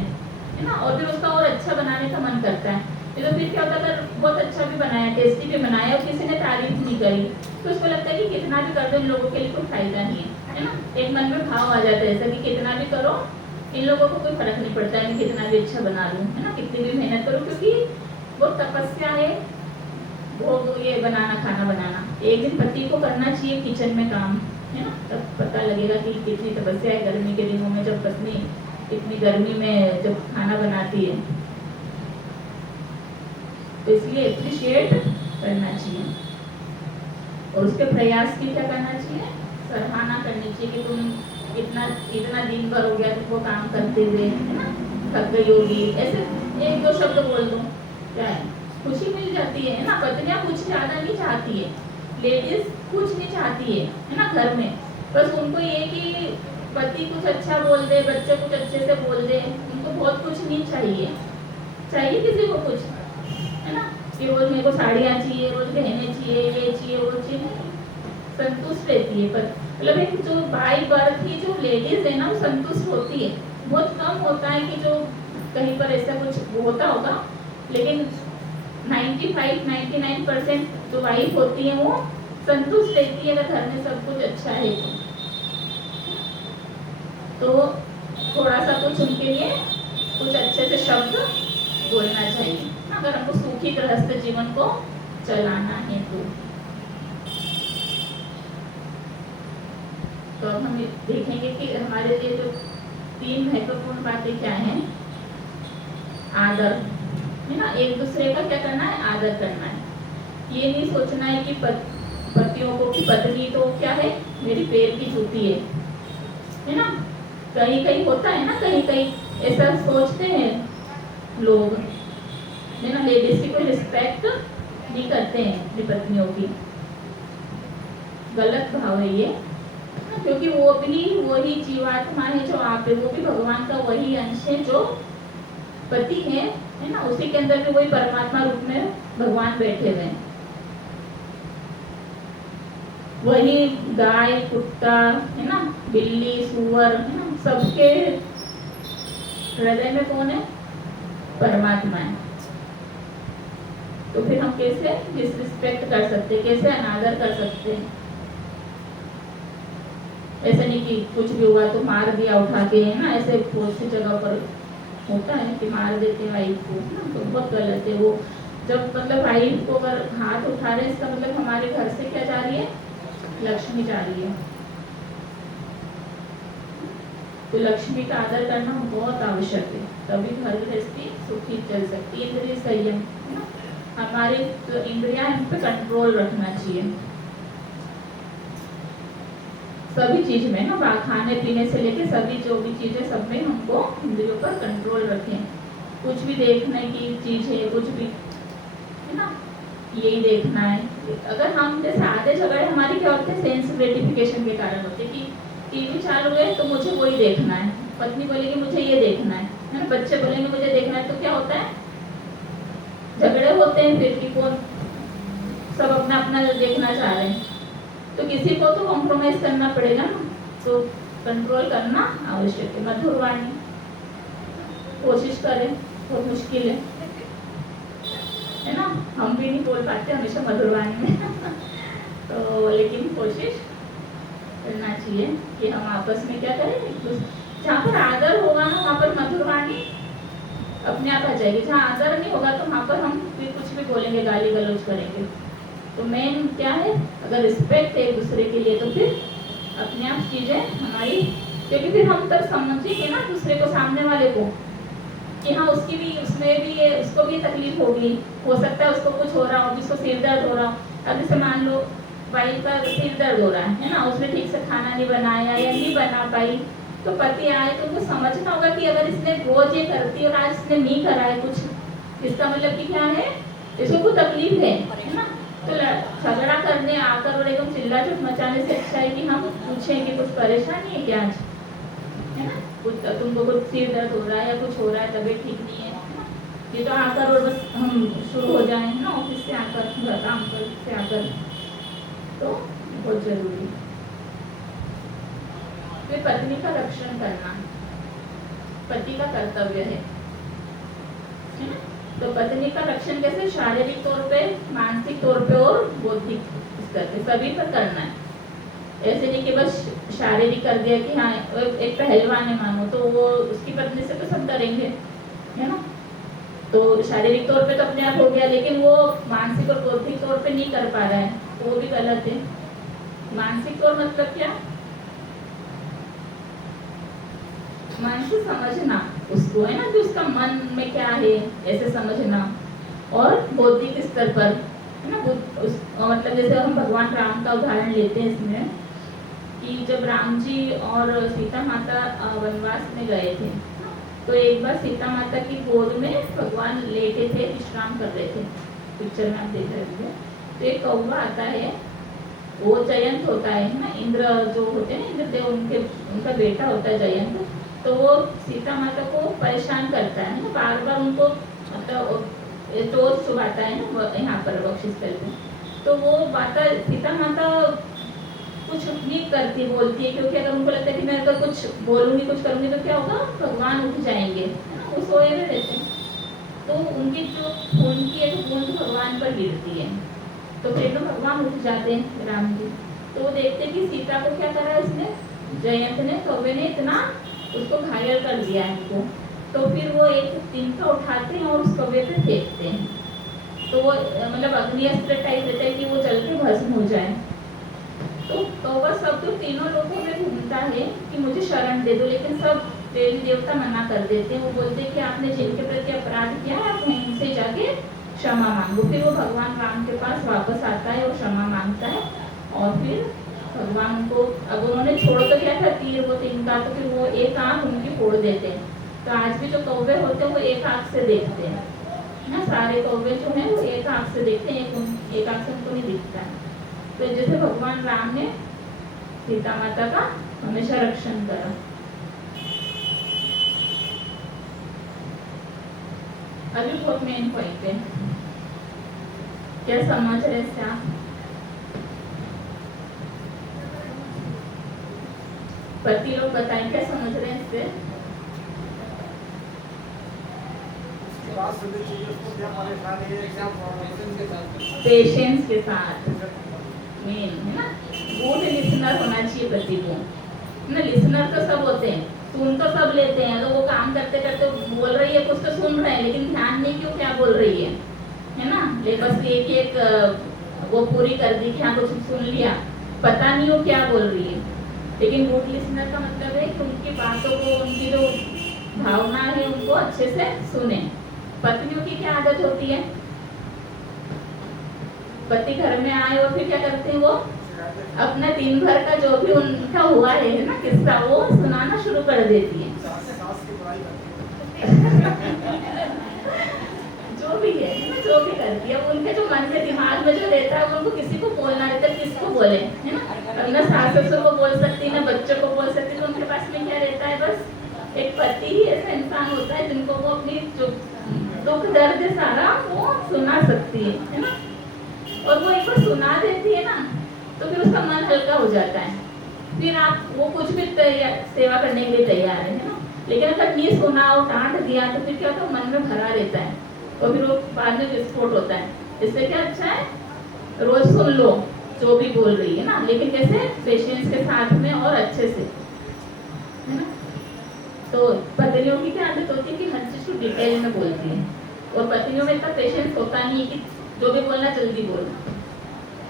ना, और फिर उसका और अच्छा बनाने का मन करता है। तो फिर क्या होता है, अगर बहुत अच्छा भी बनाया, टेस्टी भी बनाया, और किसी ने तारीफ नहीं करी, तो उसको लगता है कि कितना भी कर दो इन लोगों के लिए कोई फायदा नहीं है ना। एक मन में भाव आ जाता है ऐसा कि कितना भी करो इन लोगों को कोई फर्क नहीं पड़ता है, मैं कितना भी अच्छा बना लूँ, है ना, कितनी भी मेहनत करूँ, क्योंकि वो तपस्या है, वो ये बनाना, खाना बनाना। एक दिन पति को करना चाहिए किचन में काम, है ना, तब पता लगेगा कि कितनी तपस्या है। गर्मी के दिनों में जब पत्नी इतनी गर्मी में जब खाना बनाती है, तो इसलिए एप्रिशिएट करना चाहिए, और उसके प्रयास की क्या करना चाहिए, सराहना करनी चाहिए कि तुम इतना दिन भर हो गया तुमको काम करते हुए, है ना, थक गई होगी, ऐसे 1-2 शब्द बोल दो, क्या है, खुशी मिल जाती है ना। पत्नियां कुछ ज्यादा नहीं चाहती है, लेडीज कुछ नहीं चाहती है ना घर में, बस उनको ये कि पति कुछ अच्छा बोल दे, बच्चे कुछ अच्छे से बोल दे, उनको बहुत कुछ नहीं चाहिए। चाहिए किसी को कुछ, है ना, कि रोज मेरे को साड़ियाँ चाहिए, रोज गहने चाहिए, ये चाहिए, वो चाहिए, संतुष्ट रहती है। पर मतलब एक जो बाई बर्थ की जो लेडीज है ना, वो संतुष्ट होती है। बहुत कम होता है कि जो कहीं पर ऐसा कुछ होता होगा, लेकिन 95-99% जो वाइफ होती है वो संतुष्ट रहती है, अगर घर में सब कुछ अच्छा है तो थोड़ा सा कुछ उनके लिए कुछ अच्छे से शब्द बोलना चाहिए, अगर हमको सुखी गृहस्थ जीवन को चलाना है तो अब हम देखेंगे कि हमारे लिए जो 3 महत्वपूर्ण बातें क्या हैं। आदर, है ना, एक दूसरे का क्या करना है, आदर करना है। ये नहीं सोचना है कि पतियों को कि पत्नी तो क्या है, मेरी पैर की जूती है ना। कहीं कहीं होता है ना, कहीं कहीं ऐसा सोचते हैं लोग, है ना, लेडीज की कोई रिस्पेक्ट नहीं करते हैं अपनी पत्नियों की। गलत भाव है ये, क्योंकि वो भी वही जीवात्मा है जो आप है, वो भी भगवान का वही अंश है जो पति है ना, उसी के अंदर भी वही परमात्मा रूप में भगवान बैठे हुए हैं। वही गाय, कुत्ता, है ना, बिल्ली, सुअर, है ना, सबके हृदय में कौन है, परमात्मा है। तो फिर हम कैसे डिसरिस्पेक्ट कर सकते, कैसे अनादर कर सकते हैं। ऐसे नहीं कि कुछ भी हुआ तो मार दिया उठा के, है ना, ऐसे बहुत सी जगह पर होता है कि मार देते वाइफ को ना, तो बहुत गलत है वो। जब मतलब भाई को अगर हाथ उठा रहे हैं इसका मतलब हमारे घर से क्या जा रही है, लक्ष्मी जा रही है। तो लक्ष्मी का आदर करना बहुत आवश्यक है, तभी घर गृहस्थी सुखी चल सकती है। इंद्रिय संयम है ना, हमारी तो इंद्रियां इन पे कंट्रोल रखना चाहिए सभी चीज में ना, खाने पीने से लेके सभी जो भी चीजें सब में हमको इंद्रियों पर कंट्रोल रखें। कुछ भी देखने की चीज है, कुछ भी है ना, यही देखना है। अगर हम जैसे आधे झगड़े हमारे क्या होते हैं, सेंस ग्रेटिफिकेशन के कारण होते हैं कि टीवी चालू है तो मुझे वही देखना है, पत्नी बोलेगी मुझे ये देखना है ना, बच्चे बोलेंगे मुझे देखना है, तो क्या होता है, झगड़े होते हैं फिर कि कौन सब अपना अपना देखना चाह रहे हैं। तो किसी को तो कॉम्प्रोमाइज करना पड़ेगा ना, तो कंट्रोल करना आवश्यक है। मधुर वाणी कोशिश करें, बहुत मुश्किल है ना, हम भी नहीं बोल पाते हमेशा मधुर वाणी में तो लेकिन कोशिश करना चाहिए कि हम आपस में क्या करें, जहाँ पर आदर होगा ना वहाँ पर मधुर वाणी अपने आप आ जाएगी। जहाँ आदर नहीं होगा तो वहाँ पर हम फिर कुछ भी बोलेंगे, गाली गलौज करेंगे। तो मेन क्या है, अगर रिस्पेक्ट है एक दूसरे के लिए तो फिर अपने आप चीजें हमारी, क्योंकि फिर हम तब समझेंगे ना दूसरे को, सामने वाले को, कि हाँ उसकी भी, उसमें भी ये, उसको भी तकलीफ होगी, हो सकता है उसको कुछ हो रहा हो, उसको सिर दर्द हो रहा हो। अब जैसे मान लो वाइफ का सिर दर्द हो रहा है ना, उसने ठीक से खाना नहीं बनाया या नहीं बना पाई, तो पति आए तो उनको समझना होगा कि अगर इसने रोज ये करती है और आज इसने नहीं करा है कुछ, इसका मतलब कि क्या है, इसको कुछ तकलीफ है ना। तो झगड़ा करने आकर और एकदम चिल्ला चुट मचाने से अच्छा है कि हम पूछें कि कुछ परेशानी है क्या आज, है ना, कुछ तुमको कुछ सिर दर्द हो रहा है या कुछ हो रहा है, तबीयत ठीक नहीं है, ये तो आकर और बस हम शुरू हो जाए ना ऑफिस से आकर, घर काम कर से आकर, तो बहुत जरूरी। फिर पत्नी का रक्षण करना पति का कर्तव्य है ना। तो पत्नी का रक्षण कैसे, शारीरिक तौर पे, मानसिक तौर पे और बौद्धिक स्तर पे, सभी पर करना है। ऐसे नहीं कि बस शारीरिक कर दिया कि हाँ एक पहलवान है मानो तो वो उसकी पत्नी से तो सब डरेंगे, है ना, तो शारीरिक तौर पे तो अपने आप हो गया, लेकिन वो मानसिक और बौद्धिक तौर पे नहीं कर पा रहा है, तो वो भी गलत है। मानसिक तौर मतलब क्या, मन से समझना उसको, है ना, कि उसका मन में क्या है ऐसे समझना। और बौद्धिक स्तर पर, है ना, मतलब जैसे हम भगवान राम का उदाहरण लेते हैं इसमें, कि जब राम जी और सीता माता वनवास में गए थे, तो एक बार सीता माता की गोद में भगवान लेटे थे, विश्राम कर रहे थे, पिक्चर में आप देख रहे थे। तो एक कौवा आता है, वो जयंत होता है ना, इंद्र जो होते हैं इंद्रदेव, उनका बेटा होता है जयंत। तो वो सीता माता को परेशान करता है ना, बार बार उनको मतलब टोर चुभाता है ना यहाँ पर बख्शिस्थल पे। तो वो माता, सीता माता कुछ नहीं करती, बोलती है, क्योंकि अगर उनको लगता है कि मैं अगर कुछ बोलूंगी कुछ करूंगी तो क्या होगा, भगवान उठ जाएंगे, है ना, वो सोए हुए रहते हैं। तो उनकी जो खून की एक बूंद भगवान पर गिरती है, तो फिर तो भगवान उठ जाते हैं राम जी। तो वो देखते कि सीता को क्या करा इसने, जयंत ने, कौवे ने इतना उसको घायल कर दिया है इनको। तो फिर वो एक तिनका उठाते हैं और उस कौवे पे फेंकते हैं। तो वो मतलब अग्नि अस्त्र टाइप रहता है कि वो जल के भस्म हो जाए। तो कौवा सब तो तीनों लोगों में घूमता है कि मुझे शरण दे दो, लेकिन सब देवी देवता मना कर देते हैं। वो बोलते हैं कि आपने जिनके प्रति अपराध किया है आप उनसे जाके क्षमा मांगो। फिर वो भगवान राम के पास वापस आता है और क्षमा मांगता है, और फिर भगवान को, अब उन्होंने छोड़ तो दिया था तीर वो तिनका, तो फिर वो एक आंख उनकी फोड़ देते हैं। तो आज भी जो कौवे होते हैं वो एक आंख से देखते हैं ना, सारे कौवे जो हैं वो एक आंख से देखते हैं, एक आंख से उनको नहीं दिखता है। तो जैसे भगवान राम ने सीता माता का हमेशा रक्षण करा। अभी बहुत मेन पॉइंट है, क्या समझ रहे इससे आप? पति लोग बताएं क्या समझ रहे हैं इससे? पेशेंस के साथ मेन है ना, गुड लिसनर होना चाहिए पति को ना। लिसनर तो सब होते हैं, सुन तो सब लेते हैं, तो वो काम करते करते बोल रही है कुछ तो सुन रहे हैं, लेकिन ध्यान नहीं क्यों क्या बोल रही है है ना। ले बस एक एक वो पूरी कर दी कि हाँ कुछ सुन लिया, पता नहीं वो क्या बोल रही है। लेकिन गुड लिसनर का मतलब है कि उनकी बातों को, उनकी जो भावना है उनको अच्छे से सुने। पत्नियों की क्या आदत होती है, पति घर में आए और फिर क्या करते हैं वो अपना दिन भर का जो भी उनका हुआ है ना किस्सा, वो सुनाना शुरू कर देती है। जो भी है ना, जो भी करती है उनके जो मन में दिमाग में जो रहता है उनको किसी को बोलना रहता है, किसको बोले, है ना। अब ना सास ससुर को बोल सकती ना बच्चों को बोल सकती, तो उनके पास में क्या रहता है, बस एक पति ही ऐसा इंसान होता है जिनको वो अपनी जो दुख दर्द सारा वो सुना सकती है ना। और वो एक बार सुना देती है ना तो फिर उसका मन हल्का हो जाता है, फिर आप वो कुछ भी सेवा करने के लिए तैयार है ना। लेकिन अगर नहीं सुना और डांट दिया तो फिर क्या होता है, मन में भरा रहता है और फिर वो बाद में विस्फोट होता है। इससे क्या अच्छा है, रोज सुन लो जो भी बोल रही है ना, लेकिन कैसे पेशेंस के साथ में और अच्छे से, है ना। तो पत्नियों की क्या आदत होती है कि हर चीज को डिटेल में बोलती है, और पत्नियों में इतना पेशेंस होता नहीं है कि जो भी बोलना जल्दी बोलना।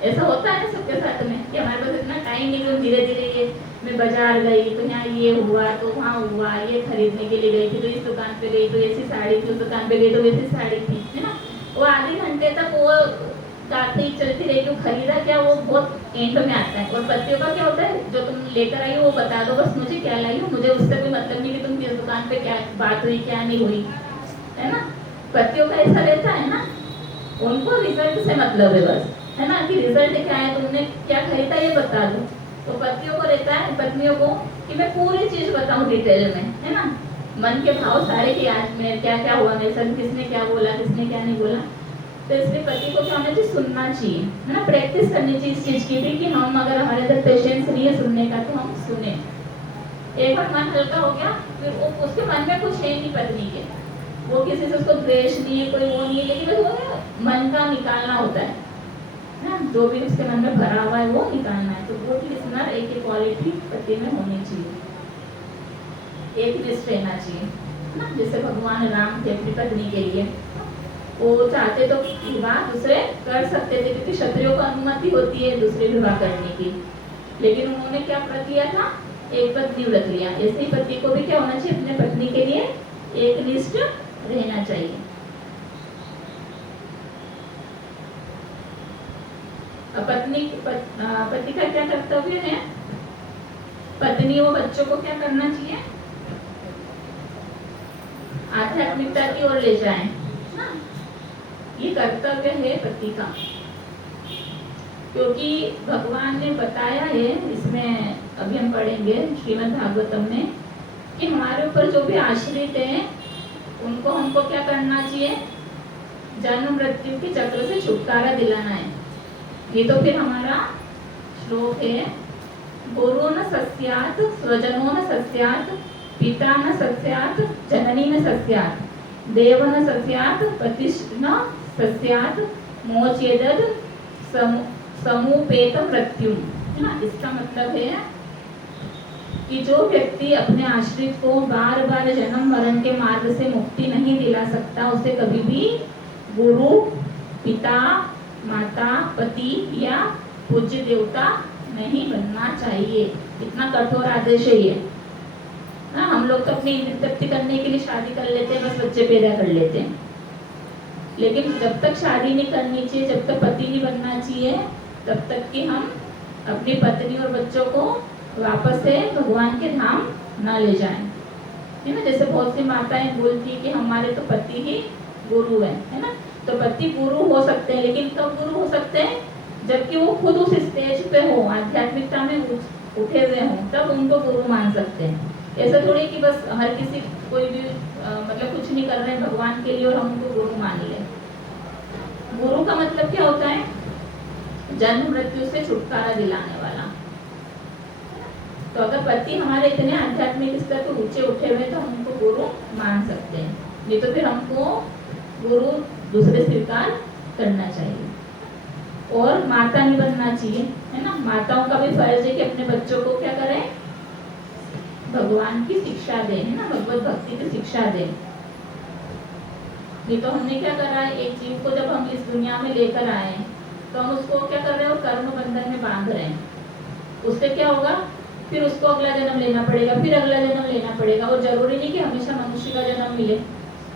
ऐसा होता है सबके साथ में कि हमारे पास इतना टाइम नहीं, तो धीरे धीरे ये मैं बाजार गई तो यहाँ ये हुआ तो वहाँ हुआ, ये खरीदने के लिए गई थी तो इस दुकान पे गई तो ऐसी साड़ी थी, उस दुकान पे गई तो वैसी साड़ी थी, है ना। वो आधे घंटे तक वो गाती चलती रही, वो खरीदा क्या, वो बहुत एंड में आता है। और पतियों का क्या होता है, जो तुम लेकर आई हो वो बता दो, बस मुझे क्या लाई हो, मुझे उससे कोई मतलब नहीं कि तुम किस दुकान पे क्या बात हुई क्या नहीं हुई, है ना। पतियों का ऐसा रहता है ना, उनको रिजल्ट से मतलब है बस, है ना, कि रिजल्ट क्या है, तुमने क्या खरीदा ये बता दो। तो पतियों को रहता है, पत्नियों को, कि मैं पूरी चीज बताऊं डिटेल में, है ना, मन के भाव सारे कि आज में क्या क्या हुआ मेरे साथ, किसने क्या बोला किसने क्या नहीं बोला। तो इसलिए पति को क्या होना चाहिए, सुनना चाहिए, है ना, प्रैक्टिस करनी चाहिए इस चीज की भी कि हम अगर हमारे अंदर पेशेंस नहीं है सुनने का तो हम सुने। एक बार मन हल्का हो गया फिर वो उसके मन में कुछ है नहीं पत्नी के, वो किसी से उसको द्वेष नहीं है, कोई वो नहीं है, लेकिन बस वो मन का निकालना होता है ना, जो भी उसके मन में भरा हुआ है वो निकालना है। तो गुड लिसनर एक क्वालिटी पति में होनी चाहिए, एक निष्ठ रहना चाहिए ना। जैसे भगवान राम थे अपनी पत्नी के लिए, वो चाहते तो विवाह दूसरे कर सकते थे क्योंकि क्षत्रियों को अनुमति होती है दूसरे विवाह करने की, लेकिन उन्होंने क्या व्रत लिया था, एक पत्नी व्रत लिया। ऐसे ही पति को भी क्या होना चाहिए, अपने पत्नी के लिए एक निष्ठ रहना चाहिए। पति का क्या कर्तव्य है, पत्नी और बच्चों को क्या करना चाहिए, आध्यात्मिकता की ओर ले जाएं ना, ये कर्तव्य है पति का। क्योंकि भगवान ने बताया है, इसमें अभी हम पढ़ेंगे श्रीमद् भागवतम में, कि हमारे ऊपर जो भी आश्रित हैं उनको हमको क्या करना चाहिए, जन्म मृत्यु के चक्र से छुटकारा दिलाना है। ये तो फिर हमारा श्लोक है, गुरु न सस्यात् स्वजनो न सस्यात् पिता न सस्यात् जननी न सस्यात् देव न सस्यात् पतिश्च न सस्यात् मोचेदद समुपेत मृत्यु, है ना। इसका मतलब है कि जो व्यक्ति अपने आश्रित को बार बार जन्म मरण के मार्ग से मुक्ति नहीं दिला सकता, उसे कभी भी गुरु, पिता, माता, पति या पूज्य देवता नहीं बनना चाहिए। इतना कठोर आदेश है ये ना। हम लोग तो अपनी इंद्रिय तृप्ति करने के लिए शादी कर लेते हैं, बस बच्चे पैदा कर लेते हैं, लेकिन जब तक शादी नहीं करनी चाहिए, जब तक पति नहीं बनना चाहिए, तब तक कि हम अपनी पत्नी और बच्चों को वापस से भगवान के धाम ना ले जाएं, है ना। जैसे बहुत सी माताएं बोलती है कि हमारे तो पति ही गुरु है ना। तो पति गुरु हो सकते हैं, लेकिन कब गुरु हो सकते हैं, जबकि वो खुद उस स्टेज पे हो, आध्यात्मिकता में उठे हुए हों, तब उनको गुरु मान सकते हैं। ऐसा थोड़ी कि बस हर किसी कोई भी मतलब कुछ नहीं कर रहे हैं भगवान के लिए और हम उनको गुरु मान लें। गुरु का मतलब क्या होता है, जन्म मृत्यु से छुटकारा दिलाने वाला। तो अगर पति हमारे इतने आध्यात्मिक स्तर पर ऊंचे उठे हुए तो हम उनको गुरु मान सकते हैं, नहीं तो फिर हमको गुरु दूसरे स्वीकार करना चाहिए। और माता नहीं बनना चाहिए, है ना। माताओं का भी फर्ज है कि अपने बच्चों को क्या करें, भगवान की शिक्षा दें, है ना, भगवत भक्ति की शिक्षा दें। नहीं तो हमने क्या करा है, एक जीव को जब हम इस दुनिया में लेकर आए हैं तो हम उसको क्या कर रहे हैं, कर्म बंधन में बांध रहे हैं। उससे क्या होगा, फिर उसको अगला जन्म लेना पड़ेगा, फिर अगला जन्म लेना पड़ेगा। और जरूरी नहीं कि हमेशा मनुष्य का जन्म मिले,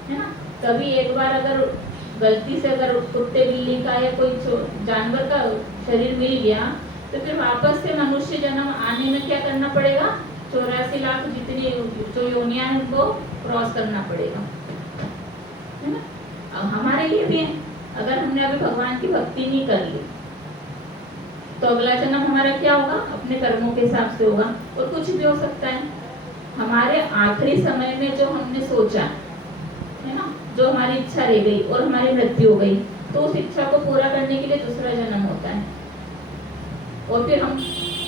है ना। कभी एक बार अगर गलती से अगर कुत्ते बिल्ली का या कोई जानवर का शरीर मिल गया तो फिर वापस से मनुष्य जन्म आने में क्या करना पड़ेगा, 84 लाख जितनी जो योनियां हैं उनको क्रॉस करना पड़ेगा, है ना। अब हमारे लिए भी है, अगर हमने अभी भगवान की भक्ति नहीं कर ली तो अगला जन्म हमारा क्या होगा, अपने कर्मों के हिसाब से होगा। और कुछ भी हो सकता है, हमारे आखिरी समय में जो हमने सोचा है ना, जो हमारी इच्छा रह गई और हमारी मृत्यु हो गई, तो उस इच्छा को पूरा करने के लिए दूसरा जन्म होता है। और फिर हम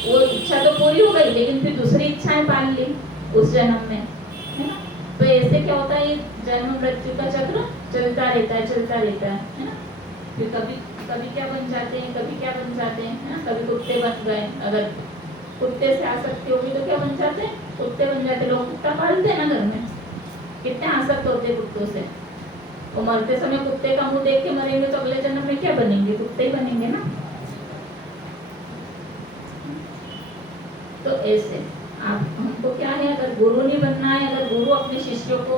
वो इच्छा तो पूरी हो गई लेकिन फिर दूसरी इच्छाएं पाल ली उस जन्म में, है ना। तो ऐसे क्या होता है, ये जन्म मृत्यु का चक्र चलता रहता है, चलता रहता है ना। फिर कभी कभी क्या बन जाते हैं, कभी क्या बन जाते हैं, है ना। कभी कुत्ते बन गए, अगर कुत्ते से आसक्ति होगी तो क्या बन जाते हैं, कुत्ते बन जाते। लोग कुत्ता पालते हैं ना घर में, कितने आसक्त होते हैं कुत्तों से। वो मरते समय कुत्ते का मुंह देख के मरेंगे तो अगले जन्म में क्या बनेंगे, कुत्ते ही बनेंगे ना। तो ऐसे आप हमको क्या है, अगर गुरु नहीं बनना है, अगर गुरु अपने शिष्यों को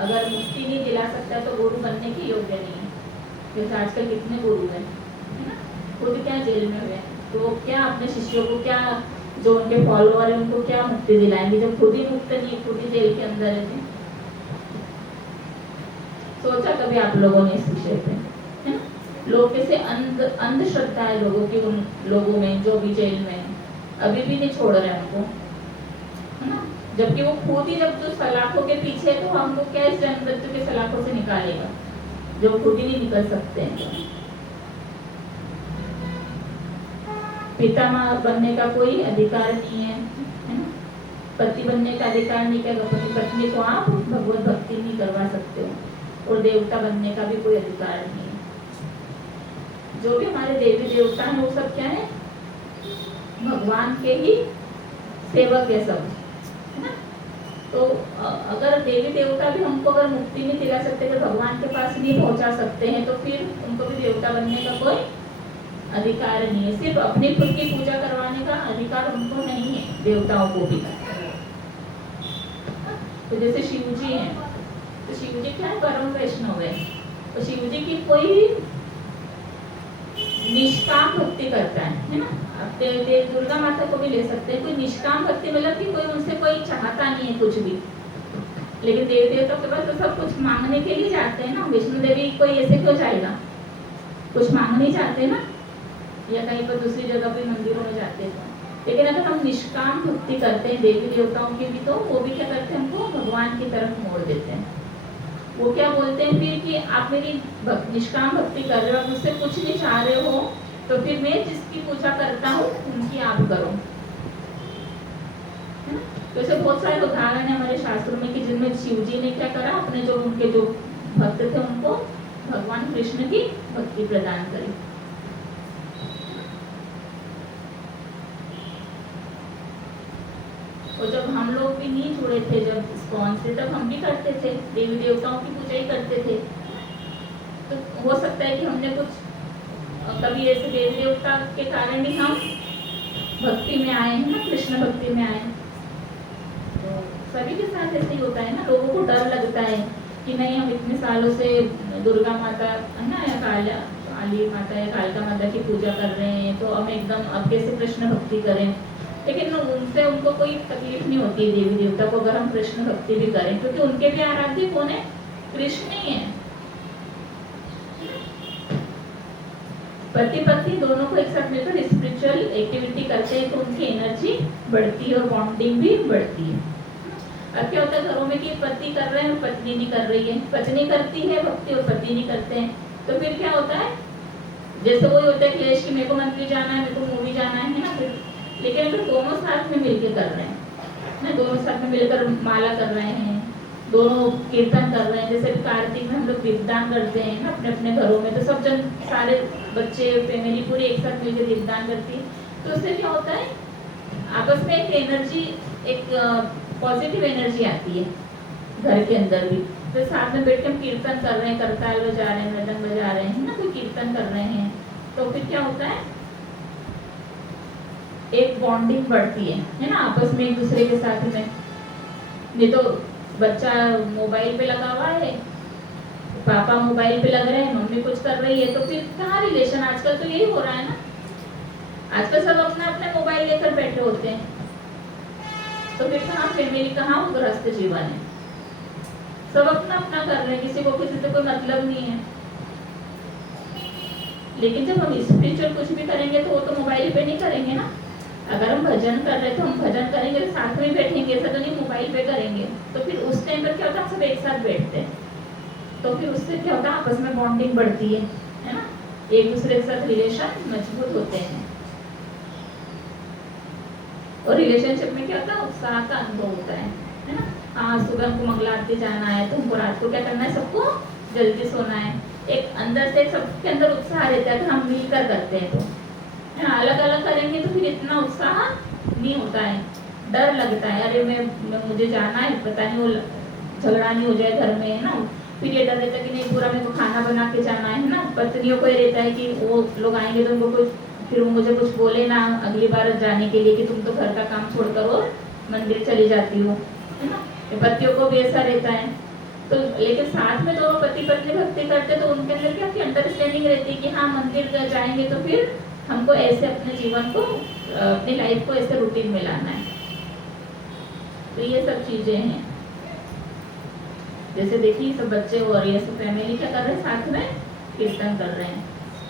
अगर मुक्ति नहीं दिला सकता तो गुरु बनने के योग्य नहीं है। जैसे आजकल कितने गुरु हैं, है ना, खुद क्या जेल में हुए, तो क्या अपने शिष्यों को, क्या जो उनके फॉलोअर है उनको क्या मुक्ति दिलाएंगे जब खुद ही मुक्त नहीं है, खुद ही जेल के अंदर है। सोचा कभी आप लोगों ने इस विषय पे, है ना। लोग कैसे अंधश्रद्धा है लोगों की, उन लोगों में जो भी जेल में अभी भी नहीं छोड़ रहे हैं उनको, है ना। जबकि वो खुद ही जब जो सलाखों के पीछे, तो हमको क्या इस जन्म मृत्यु के सलाखों से निकालेगा, जो खुद ही नहीं निकल सकते हैं। पिता बनने का कोई अधिकार नहीं है, है ना। पति बनने का अधिकार नहीं, क्या पति पत्नी को आप भगवत भक्ति नहीं करवा सकते हो। और देवता बनने का भी कोई अधिकार नहीं है। जो भी हमारे देवी देवता हैं वो सब क्या है, भगवान के ही सेवक है सब, है ना। तो अगर देवी देवता भी हमको अगर मुक्ति नहीं दिला सकते, अगर भगवान के पास नहीं पहुंचा सकते हैं, तो फिर उनको भी देवता बनने का कोई अधिकार नहीं है। सिर्फ अपनी खुद की पूजा करवाने का अधिकार उनको नहीं है, देवताओं को भी। तो जैसे शिव जी हैं, तो शिव जी क्या है, परम वैष्णव है। तो शिव जी की कोई निष्काम भक्ति करता है ना। अब दुर्गा माता को भी ले सकते हैं, कोई निष्काम भक्ति मतलब कि कोई उनसे कोई चाहता नहीं है कुछ भी। लेकिन देवी देवताओं के पास तो सब कुछ मांगने के लिए जाते हैं ना। वैष्णो देवी कोई ऐसे क्यों जाएगा, कुछ मांगने जाते हैं ना, या कहीं पर दूसरी जगह पे मंदिरों में जाते हैं। लेकिन अगर हम निष्काम भक्ति करते हैं देवी देवताओं की भी, तो वो भी क्या करते हैं, हमको भगवान की तरफ मोड़ देते हैं। वो क्या बोलते हैं फिर कि आप मेरी निष्काम भक्ति कर रहे हो, मुझसे कुछ नहीं चाह रहे हो, तो फिर मैं जिसकी पूजा करता हूँ उनकी आप करो। तो ऐसे बहुत सारे उदाहरण है हमारे शास्त्रों में कि जिनमें शिव जी ने क्या करा, अपने जो उनके जो भक्त थे उनको भगवान कृष्ण की भक्ति प्रदान करी। और जब हम लोग भी नहीं जुड़े थे जब इस्कॉन से, तब हम भी करते थे, देवी देवताओं की पूजा ही करते थे। तो हो सकता है कि हमने कुछ कभी ऐसे देवी देवता के कारण ही हम भक्ति में आए हैं ना, कृष्ण भक्ति में आए। तो सभी के साथ ऐसे ही होता है ना, लोगों को डर लगता है कि नहीं हम इतने सालों से दुर्गा माता है ना, या काली माता या कालिका माता की पूजा कर रहे हैं, तो हम एकदम अब कैसे कृष्ण भक्ति करें। लेकिन उनसे उनको कोई तकलीफ नहीं होती है देवी देवता को, अगर हम कृष्ण भक्ति भी करें, क्योंकि उनके भी आराध्य कौन है, कृष्ण ही है। पति पत्नी दोनों को एक साथ मिलकर स्पिरिचुअल एक्टिविटी करते हैं तो उनकी एनर्जी बढ़ती है और बॉन्डिंग भी बढ़ती है। अब क्या होता है घरों में कि पति कर रहे हैं और पत्नी नहीं कर रही है, पत्नी करती है भक्ति और पति नहीं करते हैं, तो फिर क्या होता है, जैसे वही होता है क्लेश कि मेरे को मंदिर जाना है, मेरे को मूवी जाना है ना। फिर लेकिन अगर दोनों साथ में मिलकर कर रहे हैं ना, दोनों साथ में मिलकर माला कर रहे हैं, दोनों कीर्तन कर रहे हैं, जैसे कार्तिक में हम लोग दीपदान करते हैं ना अपने अपने घरों में, तो सब जन सारे बच्चे फैमिली पूरी एक साथ मिलकर दीपदान करती है। तो उससे क्या होता है, आपस में एक एनर्जी, एक पॉजिटिव एनर्जी आती है घर के अंदर भी। फिर साथ में बैठ के हम कीर्तन कर रहे हैं, करताल बजा रहे हैं, मृदंग बजा रहे हैं ना, कोई कीर्तन कर रहे हैं, तो फिर क्या होता है, एक बॉन्डिंग बढ़ती है ना, आपस में एक दूसरे के साथ में। नहीं तो बच्चा मोबाइल पे लगा हुआ है, पापा मोबाइल पे लग रहे हैं, मम्मी कुछ कर रही है, तो फिर कहाँ रिलेशन, आजकल तो यही हो रहा है ना, आजकल सब अपने अपने मोबाइल लेकर बैठे होते हैं, तो फिर कहाँ फैमिली, कहाँ गृहस्थ जीवन है, सब अपना अपना कर रहे हैं, किसी को किसी से कोई मतलब नहीं है। लेकिन जब हम स्पिरिचुअल कुछ भी करेंगे तो वो तो मोबाइल पे नहीं करेंगे ना, अगर हम भजन कर रहे हैं तो हम भजन करेंगे तो साथ में बैठेंगे, ऐसा तो नहीं मोबाइल पे करेंगे। तो फिर उस टाइम पर क्या होता है, हम सब एक साथ बैठते हैं, तो फिर उससे क्या होता है, आपस में बॉन्डिंग बढ़ती है ना, एक दूसरे के साथ रिलेशन मजबूत होते हैं, और रिलेशनशिप में क्या होता है, उत्साह का अनुभव होता है ना। हाँ, सुबह हमको मंगला आरती जाना है, तो हमको रात को क्या करना है, सबको जल्दी सोना है, एक अंदर से सबके अंदर उत्साह रहता है, अगर हम मिलकर करते हैं तो। अलग अलग करेंगे तो फिर इतना उत्साह नहीं होता है, डर लगता है, अरे मैं मुझे जाना है, पता नहीं वो झगड़ा नहीं हो जाए घर में, है ना, फिर ये डर रहता है कि नहीं पूरा मेरे को खाना बना के जाना है ना, पत्नियों को ये रहता है कि वो लोग आएंगे तो उनको कुछ, फिर वो मुझे कुछ बोले ना अगली बार जाने के लिए कि तुम तो घर का काम छोड़कर और मंदिर चली जाती हो, है ना, पतियों को भी ऐसा रहता है। तो लेकिन साथ में दोनों पति पत्नी भक्ति करते तो उनके अंदर क्या की अंडरस्टैंडिंग रहती है कि हाँ मंदिर जाएंगे तो फिर हमको ऐसे अपने जीवन को, अपनी लाइफ को ऐसे रूटीन में लाना है। तो ये सब चीजें हैं, जैसे देखिए सब बच्चे और ये सब फैमिली क्या कर रहे हैं, साथ में कीर्तन कर रहे हैं।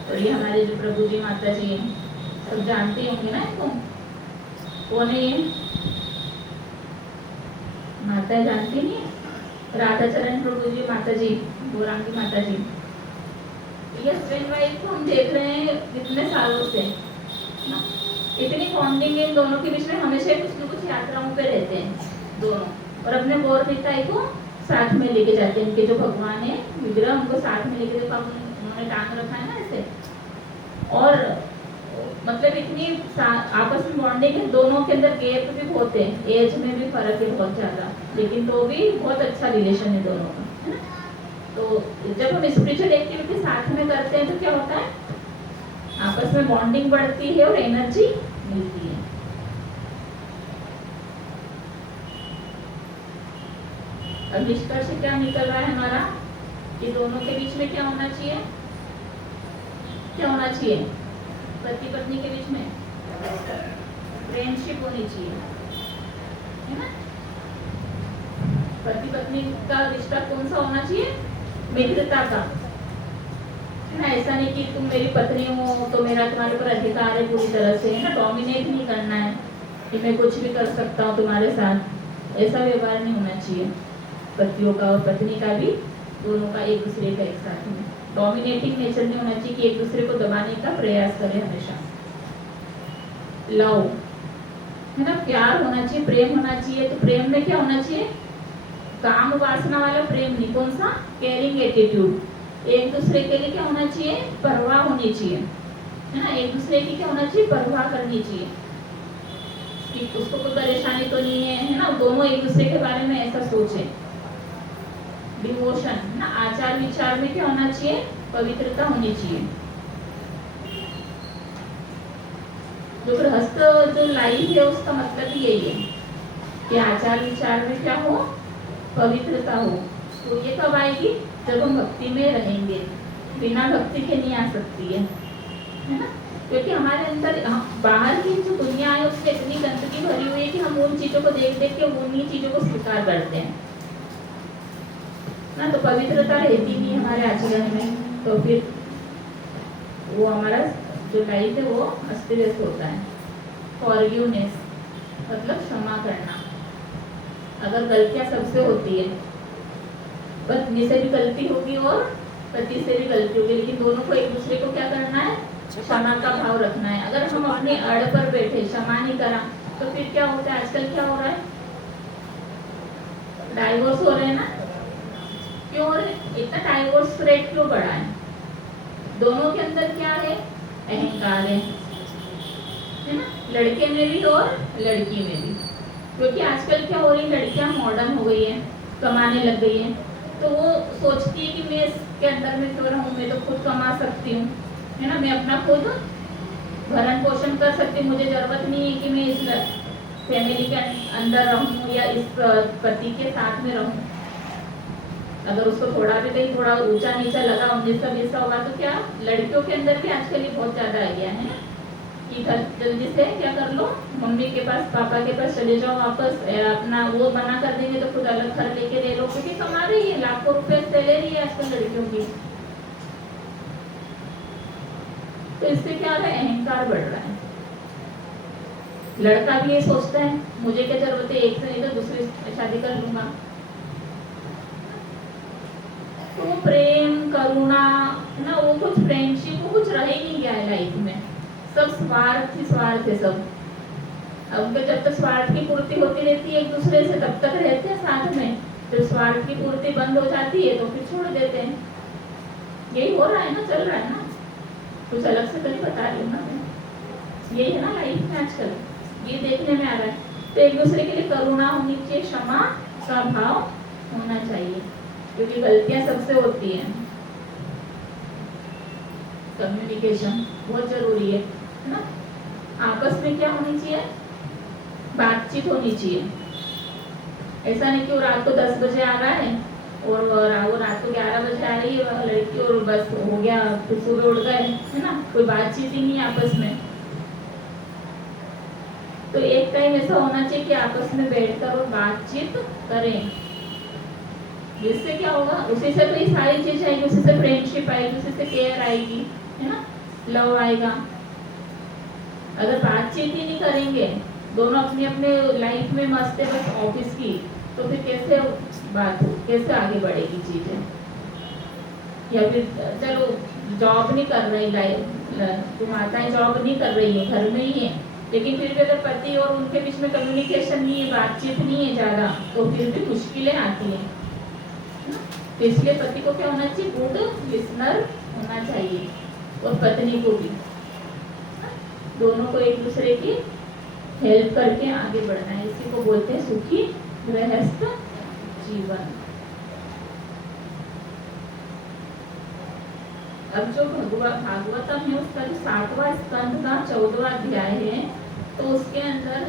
और ये हमारे जो प्रभु जी माता जी हैं, सब जानते होंगे ना इनको, कौन है ये माता, जानती नहीं है, राधा चरण प्रभु जी माता जी, गौरांगी माता जी, ये हस्बैंड वाइफ को हम देख रहे हैं कितने सालों से ना, इतनी बॉन्डिंग है इन दोनों के बीच में, हमेशा कुछ न कुछ यात्राओं पे रहते हैं दोनों, और अपने गौर पिताई को साथ में लेके जाते हैं, इनके जो भगवान है विग्रह उनको साथ में लेके, देखो उन्होंने टांग रखा है ना ऐसे, और मतलब इतनी आपस में बॉन्डिंग है, दोनों के अंदर गैप भी बहुत है, एज में भी फर्क है बहुत ज्यादा, लेकिन तो भी बहुत अच्छा रिलेशन है दोनों का, है ना। तो जब हम स्पिरिचुअल एक्टिविटी साथ में करते हैं तो क्या होता है, आपस में बॉन्डिंग बढ़ती है और एनर्जी मिलती है। अब निष्कर्ष क्या निकल रहा है हमारा, कि दोनों के बीच में क्या होना चाहिए, क्या होना चाहिए, पति पत्नी के बीच में फ्रेंडशिप होनी चाहिए, है ना। पति पत्नी का रिश्ता कौन सा होना चाहिए, मित्रता का, है ना। ऐसा नहीं कि तुम मेरी पत्नी हो तो मेरा तुम्हारे ऊपर अधिकार है पूरी तरह से, है ना, डोमिनेट नहीं करना है कि मैं कुछ भी कर सकता हूँ तुम्हारे साथ, ऐसा व्यवहार नहीं होना चाहिए पतियों का और पत्नी का भी, दोनों का एक दूसरे का एक साथ में डोमिनेटिंग नेचर नहीं होना चाहिए कि एक दूसरे को दबाने का प्रयास करें हमेशा। लव, है ना, प्यार होना चाहिए, प्रेम होना चाहिए। तो प्रेम में क्या होना चाहिए, काम वासना वाला प्रेम नहीं, कौन सा, केयरिंग एटीट्यूड। एक दूसरे के लिए क्या होना चाहिए, परवाह होनी चाहिए, है ना, एक दूसरे की क्या होना चाहिए, परवाह करनी चाहिए कि उसको कोई परेशानी तो नहीं है ना, दोनों एक दूसरे के बारे में ऐसा सोचे। डिवोशन, है ना, आचार विचार में क्या होना चाहिए, पवित्रता होनी चाहिए। जो गृहस्थ जो लाइफ है उसका मतलब ही यही है कि आचार विचार में क्या हो, पवित्रता हो। तो ये कब आएगी, जब हम भक्ति में रहेंगे, बिना भक्ति के नहीं आ सकती है ना, क्योंकि हमारे अंदर बाहर की जो दुनिया है उसमें इतनी गंदगी भरी हुई है कि हम उन चीजों को देख देख के उन्हीं चीजों को स्वीकार करते हैं ना, तो पवित्रता रहती नहीं हमारे आचरण में, तो फिर वो हमारा जो लाइफ है वो अस्त व्यस्त होता है। फॉरगिवनेस मतलब क्षमा करना। अगर गलतियां सबसे होती है, पत्नी से भी गलती होगी और पति से भी गलती होगी, लेकिन दोनों को एक दूसरे को क्या करना है, क्षमा का भाव रखना है। अगर हम अपने अड़ पर बैठे क्षमा नहीं करा तो फिर क्या होता है, आजकल क्या हो रहा है, डाइवोर्स हो रहे हैं ना, क्यों हो रहे, इतना डाइवोर्स रेट क्यों बढ़ा है, दोनों के अंदर क्या है, अहंकार है ना, लड़के में भी और लड़की में भी। क्योंकि आजकल क्या हो रही है, लड़कियां मॉडर्न हो गई है, कमाने लग गई है तो वो सोचती है कि मैं इसके अंदर में क्यों रहूं, मैं तो खुद कमा सकती हूँ, है ना, मैं अपना खुद भरण पोषण कर सकती हूँ, मुझे जरूरत नहीं है कि मैं इस फैमिली के अंदर रहूं या इस पति के साथ में रहूं। अगर उसको थोड़ा भी कहीं थोड़ा ऊंचा नीचा लगा 19-20 होगा तो क्या, लड़कियों के अंदर भी आजकल ये बहुत ज्यादा आ गया है कि घर जल्दी से क्या कर लो, मम्मी के पास पापा के पास चले जाओ वापस, अपना वो मना कर देंगे तो खुद अलग घर लेके ले लो, क्योंकि कमा रही है, लाखों रुपए सैलरी है आजकल लड़कियों की। तो इससे क्या है, अहंकार बढ़ रहा है। लड़का भी ये सोचता है मुझे क्या जरूरत है, एक से नहीं तो दूसरी शादी कर लूंगा। तो प्रेम करुणा ना, वो कुछ फ्रेंडशिप वो कुछ रह ही नहीं गया है लाइफ में, सब स्वार्थ ही स्वार्थ है सब। अब जब तक स्वार्थ की पूर्ति होती रहती है एक दूसरे से तब तक रहते हैं साथ में, जब स्वार्थ की पूर्ति बंद हो जाती है तो फिर छोड़ देते हैं। यही हो रहा है ना, चल रहा है ना, कुछ अलग से तो नहीं बता रही हूँ ना मैं, यही है ना लाइफ में आजकल, ये देखने में आ रहा है। तो एक दूसरे के लिए करुणा होनी चाहिए, क्षमा का भाव होना चाहिए, क्योंकि गलतियां सबसे होती हैं। कम्युनिकेशन बहुत जरूरी है ना, आपस में क्या होनी चाहिए, बातचीत होनी चाहिए। ऐसा नहीं कि वो रात को 10 बजे आ रहा है और वो रात को 11 बजे आ रही है लड़की और बस हो गया, फिर सुबह उठ गए, है ना, कोई बातचीत ही नहीं आपस में। तो एक टाइम ऐसा होना चाहिए कि आपस में बैठकर और बातचीत करें, जिससे क्या होगा, उसी से तो ये सारी चीज आएगी, उसी से फ्रेंडशिप आएगी, उसी से केयर आएगी, है ना, लव आएगा। अगर बातचीत ही नहीं करेंगे, दोनों अपनी अपने लाइफ में मस्त है बस ऑफिस की, तो फिर कैसे बात हो, कैसे आगे बढ़ेगी चीजें। या फिर चलो जॉब नहीं कर रही तुम माताएं जॉब नहीं कर रही है, घर में ही है, लेकिन फिर भी अगर पति और उनके बीच में कम्युनिकेशन नहीं है, बातचीत नहीं है ज्यादा, तो फिर भी मुश्किलें आती हैं। तो इसलिए पति को क्या होना चाहिए, गुड लिसनर होना चाहिए, और पत्नी को भी, दोनों को एक दूसरे की हेल्प करके आगे बढ़ना है। इसी को बोलते हैं सुखी गृहस्थ जीवन। अब जो भागवतम है उसका जो 7वां स्कंद का 14वां अध्याय है, तो उसके अंदर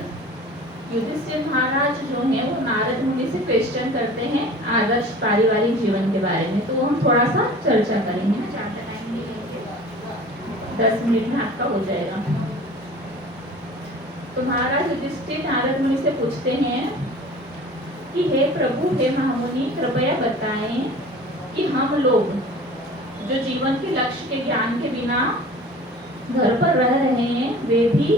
युधिष्ठिर महाराज जो है वो नारद मुनि से क्वेश्चन करते हैं आदर्श पारिवारिक जीवन के बारे में। तो हम थोड़ा सा चर्चा करेंगे ना, ज्यादा टाइम नहीं लेंगे, 10 मिनट में आपका हो जाएगा। तो महाराज युधिष्ठिर नारद मुनि से पूछते हैं कि हे प्रभु, हे महामुनि, कृपया बताएं कि हम लोग जो जीवन के लक्ष्य के ज्ञान के बिना घर पर रह रहे हैं, वे भी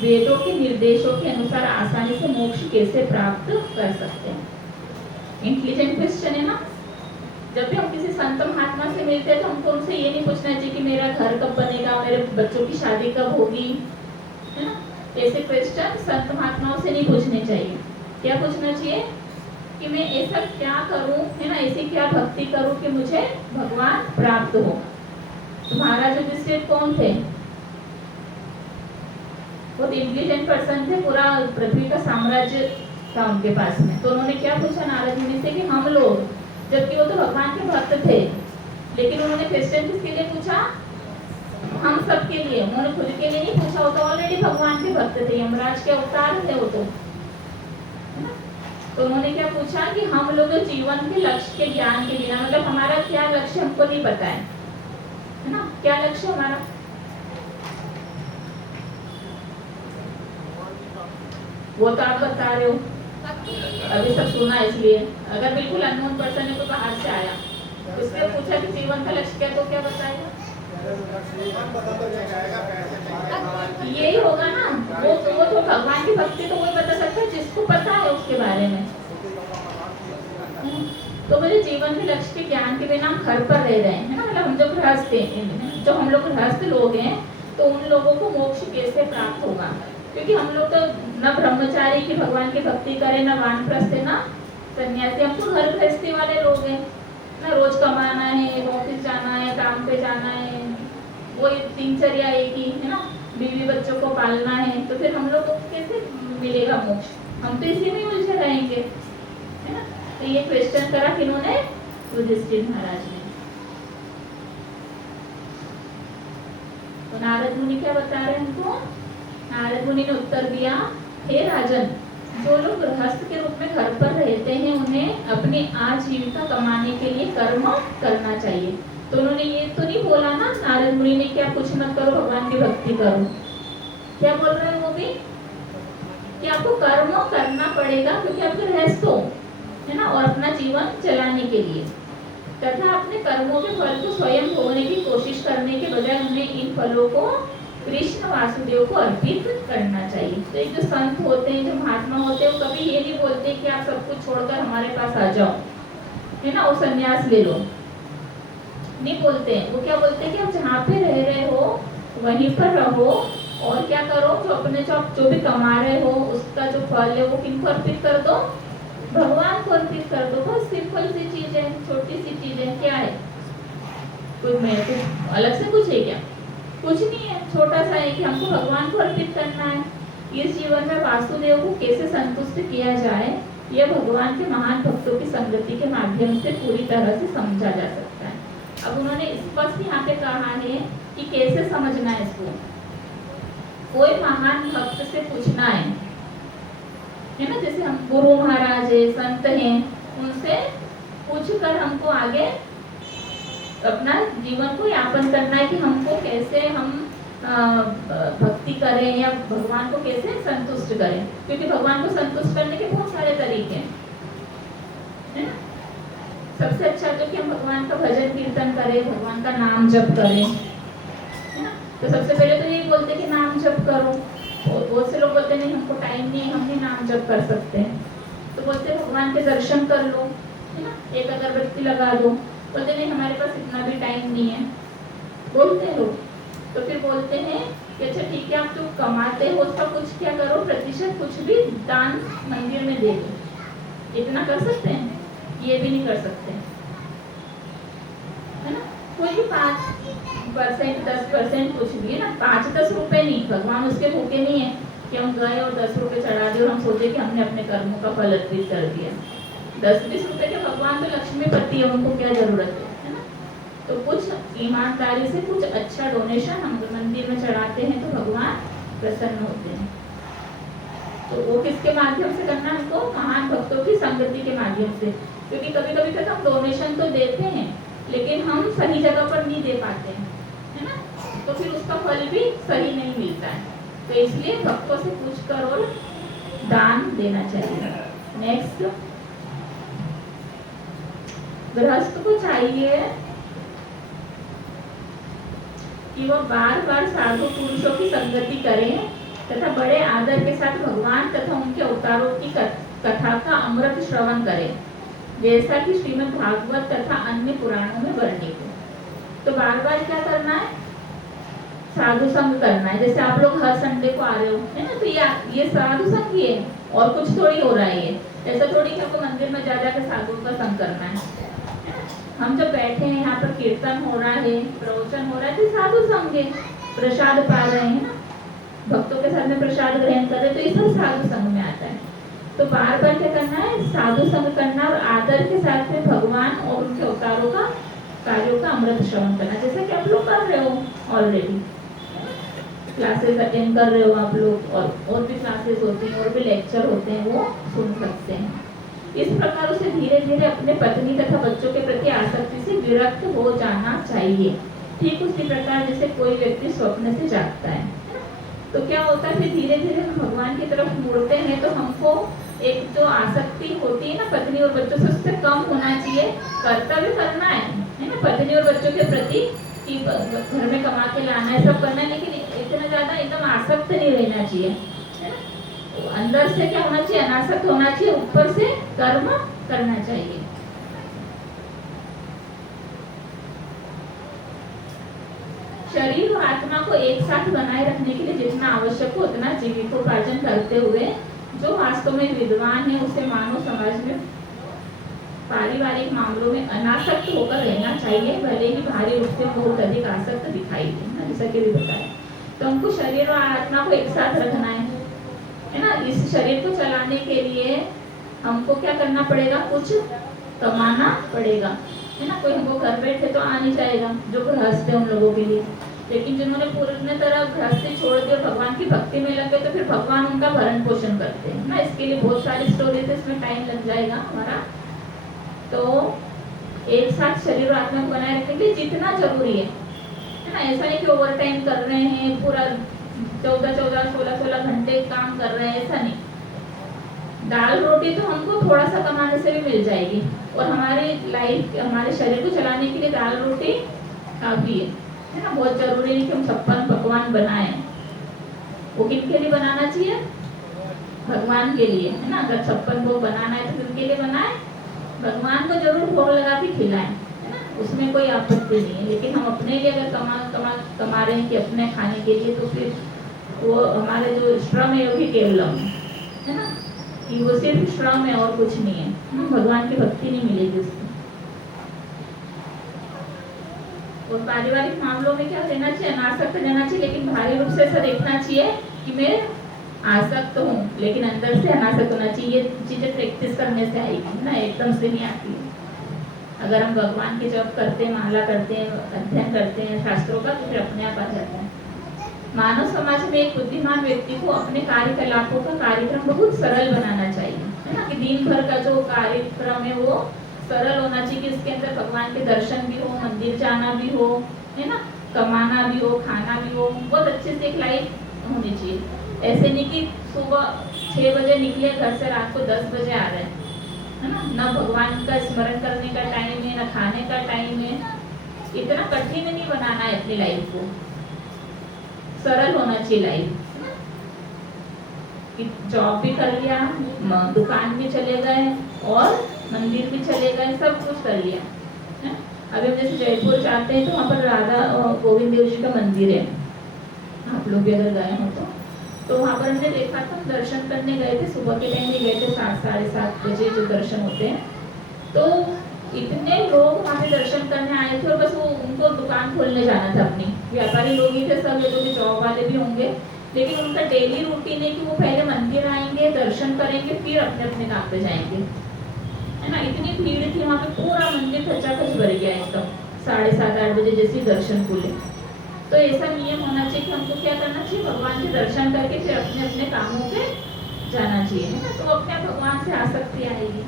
वेदों के निर्देशों के अनुसार आसानी से मोक्ष कैसे प्राप्त कर सकते हैं। इंटेलिजेंट क्वेश्चन है ना। जब भी हम किसी संत महात्मा से मिलते हैं तो हमको उनसे ये नहीं पूछना चाहिए कि मेरा घर कब बनेगा, मेरे बच्चों की शादी कब होगी, है ना। ऐसे क्वेश्चन संत महात्माओं से नहीं पूछने चाहिए। क्या पूछना चाहिए कि मैं ऐसा क्या करूं, है ना, ऐसी क्या भक्ति करूं कि मुझे भगवान प्राप्त हो। तो महाराज युधिष्ठिर कौन थे, वो इंटेलिजेंट पर्सन थे, पूरा पृथ्वी का साम्राज्य था उनके पास में। तो उन्होंने क्या पूछा नारद मुनि से कि हम लोग, जबकि वो तो भगवान के भक्त थे, लेकिन उन्होंने क्वेश्चन किसके लिए पूछा, हम सब के लिए। उन्होंने खुद के लिए नहीं पूछा, वो तो ऑलरेडी भगवान के भक्त थे, यमराज के अवतार थे वो तो उन्होंने क्या पूछा कि हम लोग जीवन के लक्ष्य के ज्ञान के बिना, मतलब हमारा क्या लक्ष्य हमको नहीं पता है ना, क्या लक्ष्य हमारा, वो तो आप बता रहे हो, अभी सब सुना इसलिए। अगर बिल्कुल अननोन पर्सन है तो बाहर से आया, उससे पूछा कि जीवन का लक्ष्य क्या, तो क्या बताएगा, यही होगा ना। वो तो भगवान की भक्ति तो वो बता सकता है जिसको पता है उसके बारे में। तो मेरे जीवन के लक्ष्य के ज्ञान के बिना हम घर पर रह रहे हैं, है ना, मतलब हम जो गृहस्थ हैं, जो हम लोग गृहस्थ लोग हैं, तो उन लोगों को मोक्ष कैसे प्राप्त होगा, क्योंकि हम लोग तो न ब्रह्मचारी की भगवान की भक्ति करें, न वानप्रस्थ है, ना सन्यासी, हम तो घर गृहस्थी वाले लोग हैं ना। रोज कमाना है, ऑफिस जाना है, काम पे जाना है, वो दिनचर्या एक ही है ना, बीवी बच्चों को पालना है, तो फिर हम लोग को कैसे मिलेगा मोक्ष, हम तो इसी में उलझे रहेंगे, है ना। तो ये क्वेश्चन करा किन्होंने, युधिष्ठिर महाराज ने। तो नारद मुनि क्या बता रहे हैं हमको? नारद मुनि ने उत्तर दिया, हे राजन, जो लोग गृहस्थ के रूप में घर पर रहते हैं उन्हें अपनी आजीविका कमाने के लिए कर्म करना चाहिए। तो उन्होंने ये तो नहीं बोला ना नारद मुनि ने कि आप कुछ मत करो, भगवान की भक्ति करो। क्या बोल रहे हैं वो भी कि आपको कर्म करना पड़ेगा क्योंकि आप गृहस्थ हो, है ना, और अपना जीवन चलाने के लिए, तथा अपने कर्मों के फल को स्वयं भोगने की कोशिश करने के बजाय उन्हें इन फलों को कृष्ण वासुदेव को अर्पित करना चाहिए। तो एक जो संत होते हैं, जो महात्मा होते हैं, वो कभी ये नहीं बोलते कि आप सब कुछ छोड़कर हमारे पास आ जाओ, है ना, वो संन्यास ले लो, नहीं बोलते हैं। वो क्या बोलते हैं कि आप जहाँ पे रह रहे हो वहीं पर रहो और क्या करो, जो अपने जो भी कमा रहे हो उसका जो फल है वो किनको अर्पित कर दो? भगवान को अर्पित कर दो। बहुत सिंपल सी चीज है, छोटी सी चीज है। क्या है? कुछ अलग से कुछ है क्या? कुछ नहीं है, छोटा सा है कि हमको भगवान को अर्पित करना है। इस जीवन में वासुदेव को कैसे संतुष्ट किया जाए, यह भगवान के महान भक्तों की संगति के माध्यम से पूरी तरह से समझा जा सकता है। अब उन्होंने स्पष्ट यहाँ पे कहा है कि कैसे समझना है इसको। कोई महान भक्त से पूछना है ना, जैसे हम गुरु महाराज है, संत हैं, उनसे पूछकर हमको आगे अपना जीवन को यापन करना है कि हमको कैसे हम भक्ति करें या भगवान को कैसे संतुष्ट करें, क्योंकि भगवान को संतुष्ट करने के बहुत सारे तरीके हैं। सबसे अच्छा तो कि हम भगवान का भजन कीर्तन करें, भगवान का नाम जप करें, है ना। तो सबसे पहले तो यही बोलते कि नाम जप करो, और बहुत से लोग बोलते नहीं हमको टाइम नहीं, हम नहीं नाम जप कर सकते, तो बोलते भगवान के दर्शन कर लो, है ना, एक अगरबत्ती लगा दो। बोलते नहीं हमारे पास इतना भी टाइम नहीं है, बोलते हैं लोग। तो फिर बोलते हैं कि अच्छा ठीक है, आप जो कमाते हो उसका कुछ क्या करो, प्रतिशत कुछ भी दान मंदिर में दे दो। इतना कर सकते हैं? ये भी नहीं कर सकते, है ना। कोई भी 5%, 10% कुछ भी, है ना, 5-10 रुपए नहीं, भगवान उसके भूखे नहीं है कि हम गए और 10 रुपए चढ़ा दिए और हम सोचे कि हमने अपने कर्मों का फल अर्पित कर दिया। 10-20 रुपए के भगवान तो लक्ष्मीपति है, उनको क्या जरूरत है ना। तो कुछ ईमानदारी से कुछ अच्छा डोनेशन हम मंदिर में चढ़ाते हैं तो भगवान प्रसन्न होते हैं। तो वो किसके माध्यम से करना है हमको? महान भक्तों की संगति के माध्यम से। क्योंकि कभी कभी तक हम डोनेशन तो देते हैं लेकिन हम सही जगह पर नहीं दे पाते हैं, है ना, तो फिर उसका फल भी सही नहीं मिलता है। तो इसलिए भक्तों से पूछकर और दान देना चाहिए। नेक्स्ट, गृहस्थ को चाहिए कि वह बार बार साधु पुरुषों की संगति करें तथा बड़े आदर के साथ भगवान तथा उनके अवतारों की कथा का अमृत श्रवण करें, जैसा कि श्रीमद् भागवत तथा अन्य पुराणों में वर्णित है। तो बार बार क्या करना है? साधु संग करना है। जैसे आप लोग हर संडे को आ रहे हो, है ना, तो ये साधु संग ही है, और कुछ थोड़ी हो रहा है। ये ऐसा थोड़ी कि आपको मंदिर में जा जाकर साधु का संग करना है। हम जब बैठे हैं यहाँ पर, कीर्तन हो रहा है, प्रवचन हो रहा है, तो साधु संग है, प्रसाद पा रहे हैं ना, भक्तों के साथ में प्रसाद ग्रहण कर रहे, तो ये सब साधु संग में आता है। तो बार बार क्या करना है? साधु संग करना और आदर के साथ में भगवान और उनके अवतारों का कार्यों का अमृत श्रवण करना, जैसा कि आप लोग कर रहे हो ऑलरेडी। क्लासेस अटेंड कर रहे हो आप लोग, और भी क्लासेस होती हैं और भी लेक्चर होते हैं, वो सुन सकते हैं। इस प्रकार उसे धीरे धीरे अपने पत्नी तथा बच्चों के प्रति आसक्ति से विरक्त हो जाना चाहिए, ठीक उसी प्रकार जैसे कोई व्यक्ति स्वप्न से जागता है। तो क्या होता है, धीरे धीरे हम भगवान की तरफ मुड़ते हैं तो हमको एक जो आसक्ति होती है ना पत्नी और बच्चों से, उससे कम होना चाहिए। कर्तव्य करना है ना पत्नी और बच्चों के प्रति, कि घर में कमा के लाना है, सब करना है, लेकिन इतना ज्यादा एकदम आसक्त नहीं रहना चाहिए, है ना। तो अंदर से क्या होना चाहिए? अनासक्त होना चाहिए, ऊपर से कर्म करना चाहिए। शरीर और आत्मा को एक साथ बनाए रखने के लिए जितना आवश्यक हो उतना जीविकोपार्जन करते हुए जो वास्तव में विद्वान है उसे मानव समाज में पारिवारिक मामलों में अनासक्त होकर रहना चाहिए, भले ही भारी रूप से बहुत अधिक आसक्त दिखाई दे ना, जैसा कि भी बताया। तो हमको शरीर और आत्मा को एक साथ रखना है ना। इस शरीर को चलाने के लिए हमको क्या करना पड़ेगा? कुछ कमाना पड़ेगा। है ना। कोई हमको घर बैठे तो आ नहीं जाएगा, जो गृहस्थ है उन लोगों के लिए। लेकिन जिन्होंने पूर्ण तरह गृहस्थी छोड़ दी और भगवान की भक्ति में लग गए, तो फिर भगवान उनका भरण पोषण करते हैं ना। इसके लिए बहुत सारी स्टोरीज है, इसमें टाइम लग जाएगा हमारा। तो एक साथ शरीर और आत्मा को बनाए रखने के लिए जितना जरूरी है ना। ऐसा नहीं कि ओवर टाइम कर रहे हैं, पूरा 14-14, 16-16 घंटे काम कर रहे हैं, ऐसा नहीं। दाल रोटी तो हमको थोड़ा सा कमाने से भी मिल जाएगी, और हमारी लाइफ, हमारे शरीर को चलाने के लिए दाल रोटी काफी है ना। बहुत जरूरी नहीं कि हम 56 पकवान बनाएं। वो किनके लिए बनाना चाहिए? भगवान के लिए, है ना। अगर 56 भोग बनाना है तो किनके लिए बनाए? भगवान को जरूर भोग लगा के खिलाएं, है ना, उसमें कोई आपत्ति नहीं है। लेकिन हम अपने लिए अगर कमा रहे हैं कि अपने खाने के लिए, तो फिर वो हमारे जो श्रम है वो भी केवलम है ना, कि वो सिर्फ श्रम है और कुछ नहीं है। भगवान की भक्ति नहीं मिलेगी उसको। और पारिवारिक मामलों में क्या रहना चाहिए? अनासक्त रहना चाहिए, लेकिन बाहरी रूप से ऐसा देखना चाहिए कि मैं आसक्त हूँ, लेकिन अंदर से अनासक्त होना चाहिए। ये चीजें प्रैक्टिस करने से आएगी ना, एकदम से नहीं आती है। अगर हम भगवान की जप करते हैं, माला करते हैं, अध्ययन करते हैं शास्त्रों का, तो फिर अपने आप आ जाता है। मानव समाज में एक बुद्धिमान व्यक्ति को अपने कार्यकलापों का कार्यक्रम बहुत सरल बनाना चाहिए, है ना। कि दिन भर का जो कार्यक्रम है वो सरल होना चाहिए, कि इसके अंदर भगवान के दर्शन भी हो, मंदिर जाना भी हो, है ना, कमाना भी हो, खाना भी हो, बहुत अच्छे से एक लाइफ होनी चाहिए। ऐसे नहीं कि सुबह 6 बजे निकले घर से, रात को 10 बजे आ रहे हैं, है ना। ना भगवान का स्मरण करने का टाइम है, ना खाने का टाइम है। इतना कठिन नहीं बनाना है अपनी लाइफ को, सरल होना चाहिए लाइफ। जॉब भी कर लिया, दुकान भी चले गए और मंदिर भी चले गए, सब कुछ कर लिया है। अभी हम जैसे जयपुर जाते हैं तो वहाँ पर राधा गोविंद देव जी का मंदिर है, आप लोग भी अगर गए हो तो वहाँ पर हमने देखा था। हम दर्शन करने गए थे, सुबह के टाइम में गए थे, 7, साढ़े 7 बजे जो दर्शन होते हैं। तो इतने लोग वहाँ पे दर्शन करने आए थे, और बस वो उनको दुकान खोलने जाना था अपनी। व्यापारी लोग ही थे सब, ये लोग जॉब वाले भी होंगे, लेकिन उनका डेली रूटीन है कि वो पहले मंदिर आएंगे, दर्शन करेंगे, फिर अपने अपने काम पे जाएंगे, है ना। इतनी भीड़ थी वहाँ पे, पूरा मंदिर खचाखच भर गया एकदम 7:30-8 बजे जैसे दर्शन खुले। तो ऐसा नियम होना चाहिए कि हमको क्या करना चाहिए? भगवान के दर्शन करके फिर अपने अपने कामों पे जाना चाहिए, है ना। तो अपने भगवान से आसक्ति आएगी।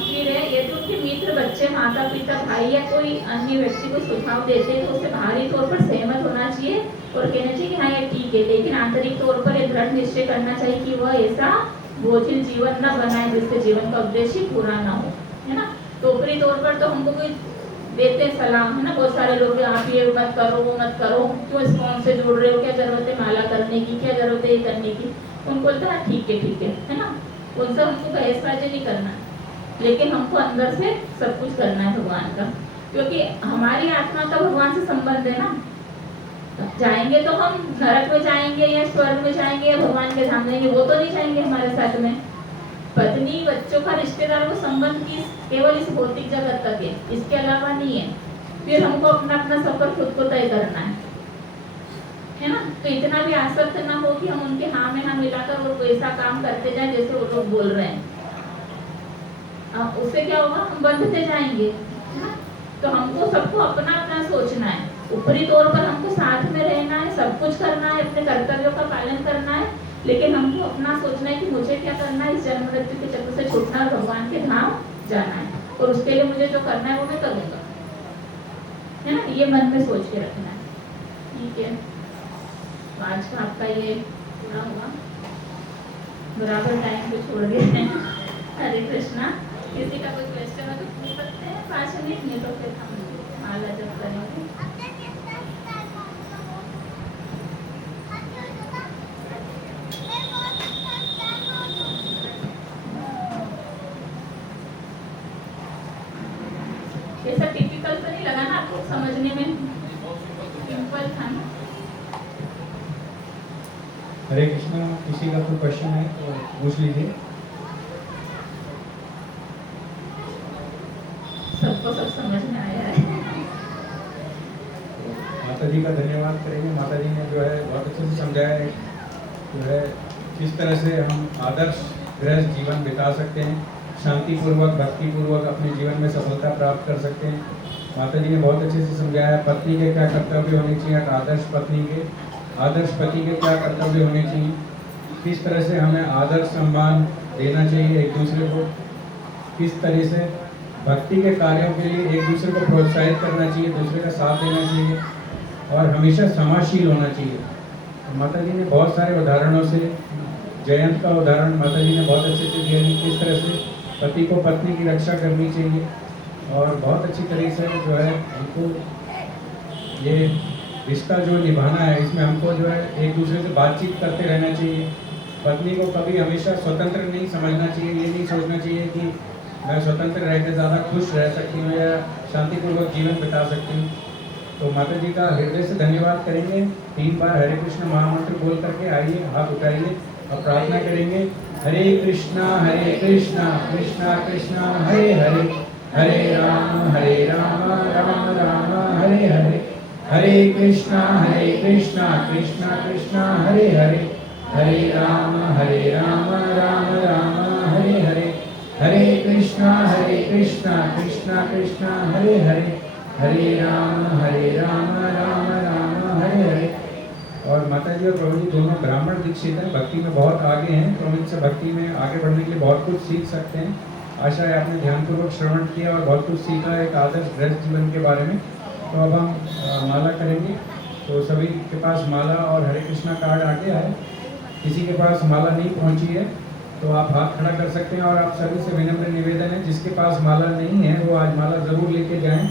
फिर है, यदि उनके मित्र, बच्चे, माता पिता, भाई या कोई अन्य व्यक्ति को सुझाव देते हैं तो उससे बाहरी तौर पर सहमत होना चाहिए और कहना चाहिए कि हाँ ये ठीक है, लेकिन आंतरिक तौर पर यह दृढ़ निश्चय करना चाहिए कि वह ऐसा बोझिल जीवन न बनाए जिससे जीवन का उद्देश्य पूरा ना हो, है ना। तो ऊपरी तौर पर तो हमको कोई देते हैं सलाह, है ना। बहुत सारे लोग आप ये मत करो, वो मत करो, क्यों इस्कॉन से जुड़ रहे हो, क्या जरूरत है माला करने की, क्या जरूरत है ये करने की। उनको बोलता है ठीक है ना। उनसे हमको बहसबाजी नहीं करना, लेकिन हमको अंदर से सब कुछ करना है भगवान का, क्योंकि हमारी आत्मा का भगवान से संबंध है ना। जाएंगे तो हम नरक में जाएंगे या स्वर्ग में जाएंगे या भगवान के धाम जाएंगे, वो तो नहीं जाएंगे हमारे साथ में। पत्नी बच्चों का रिश्तेदार, वो संबंध की केवल इस भौतिक जगत तक है, इसके अलावा नहीं है। फिर हमको अपना अपना सफर खुद को तय करना है ना। तो इतना भी आसक्त ना हो कि हम उनके हाँ में हाँ मिलाकर और वैसा काम करते जाए जैसे वो लोग बोल रहे हैं। उससे क्या होगा? हम बंधते जाएंगे, है ना। तो हमको सबको अपना अपना सोचना है। ऊपरी तौर पर हमको साथ में रहना है, सब कुछ करना है, अपने कर्तव्यों का पालन करना है, लेकिन हमको अपना सोचना है कि मुझे क्या करना है, इस जन्म मृत्यु के चक्र से छूटना है, भगवान के धाम जाना है, और उसके लिए मुझे जो करना है वो मैं करूँगा, है ना। ये मन में सोच के रखना है, ठीक है। तो आज का आपका ये पूरा हुआ, बराबर टाइम पे छोड़ गए हैं। हरे कृष्णा। किसी का कोई क्वेश्चन हो तो पूछ सकते हैं 5 मिनट में, तो फिर हम माला जप करेंगे। ऐसा टिपिकल तो नहीं लगा ना आपको समझने में? सिंपल था ना। हरे कृष्णा। किसी का कोई क्वेश्चन है तो पूछ लीजिए। सबको सब समझ में आया है। माता जी का धन्यवाद करेंगे। माता जी ने जो है बहुत अच्छे से समझाया है, जो है किस तरह से हम आदर्श गृहस्थ जीवन बिता सकते हैं, शांतिपूर्वक भक्तिपूर्वक अपने जीवन में सफलता प्राप्त कर सकते हैं। माता जी ने बहुत अच्छे से समझाया पत्नी के क्या कर्तव्य होने चाहिए, आदर्श पत्नी के, आदर्श पति के क्या कर्तव्य होने चाहिए, किस तरह से हमें आदर सम्मान देना चाहिए एक दूसरे को, किस तरह से भक्ति के कार्यों के लिए एक दूसरे को प्रोत्साहित करना चाहिए, दूसरे का साथ देना चाहिए और हमेशा समाशील होना चाहिए। तो माता जी ने बहुत सारे उदाहरणों से, जयंत का उदाहरण माता जी ने बहुत अच्छे से दिया कि किस तरह से पति को पत्नी की रक्षा करनी चाहिए और बहुत अच्छी तरीके से जो है हमको ये रिश्ता जो निभाना है इसमें हमको जो है एक दूसरे से बातचीत करते रहना चाहिए। पत्नी को कभी हमेशा स्वतंत्र नहीं समझना चाहिए, ये नहीं सोचना चाहिए कि मैं स्वतंत्र रह के ज़्यादा खुश रह सकती हूँ या शांतिपूर्वक जीवन बिता सकती हूँ। तो माता जी का हृदय से धन्यवाद करेंगे। 3 बार हरे कृष्ण महामंत्र बोल करके आइए, हाथ उठाइए और प्रार्थना करेंगे। हरे कृष्णा कृष्णा कृष्णा हरे हरे, हरे राम राम राम हरे हरे, हरे कृष्णा कृष्णा कृष्णा हरे हरे, हरे राम राम राम हरे हरे, हरे कृष्णा कृष्णा कृष्णा हरे हरे, हरे राम राम राम हरे हरे। और माता जी और प्रभु जी दोनों ब्राह्मण दीक्षित हैं, भक्ति में बहुत आगे हैं, तो हम इनसे भक्ति में आगे बढ़ने के लिए बहुत कुछ सीख सकते हैं। आशा है आपने ध्यानपूर्वक श्रवण किया और बहुत कुछ सीखा एक आदर्श गृहस्थ जीवन के बारे में। तो अब हम माला करेंगे। तो सभी के पास माला और हरे कृष्णा कार्ड आ गया है। किसी के पास माला नहीं पहुंची है तो आप हाथ खड़ा कर सकते हैं और आप सभी से विनम्र निवेदन है जिसके पास माला नहीं है वो आज माला ज़रूर लेके जाएं।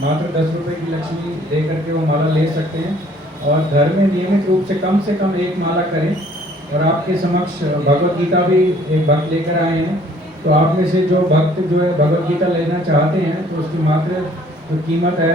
मात्र 10 रुपये की लक्ष्मी दे करके वो माला ले सकते हैं और घर में नियमित रूप से कम 1 माला करें। और आपके समक्ष भगवत गीता भी एक भक्त लेकर आए हैं। तो आप में से जो भक्त जो है भगवत गीता लेना चाहते हैं तो उसकी मात्र जो कीमत है,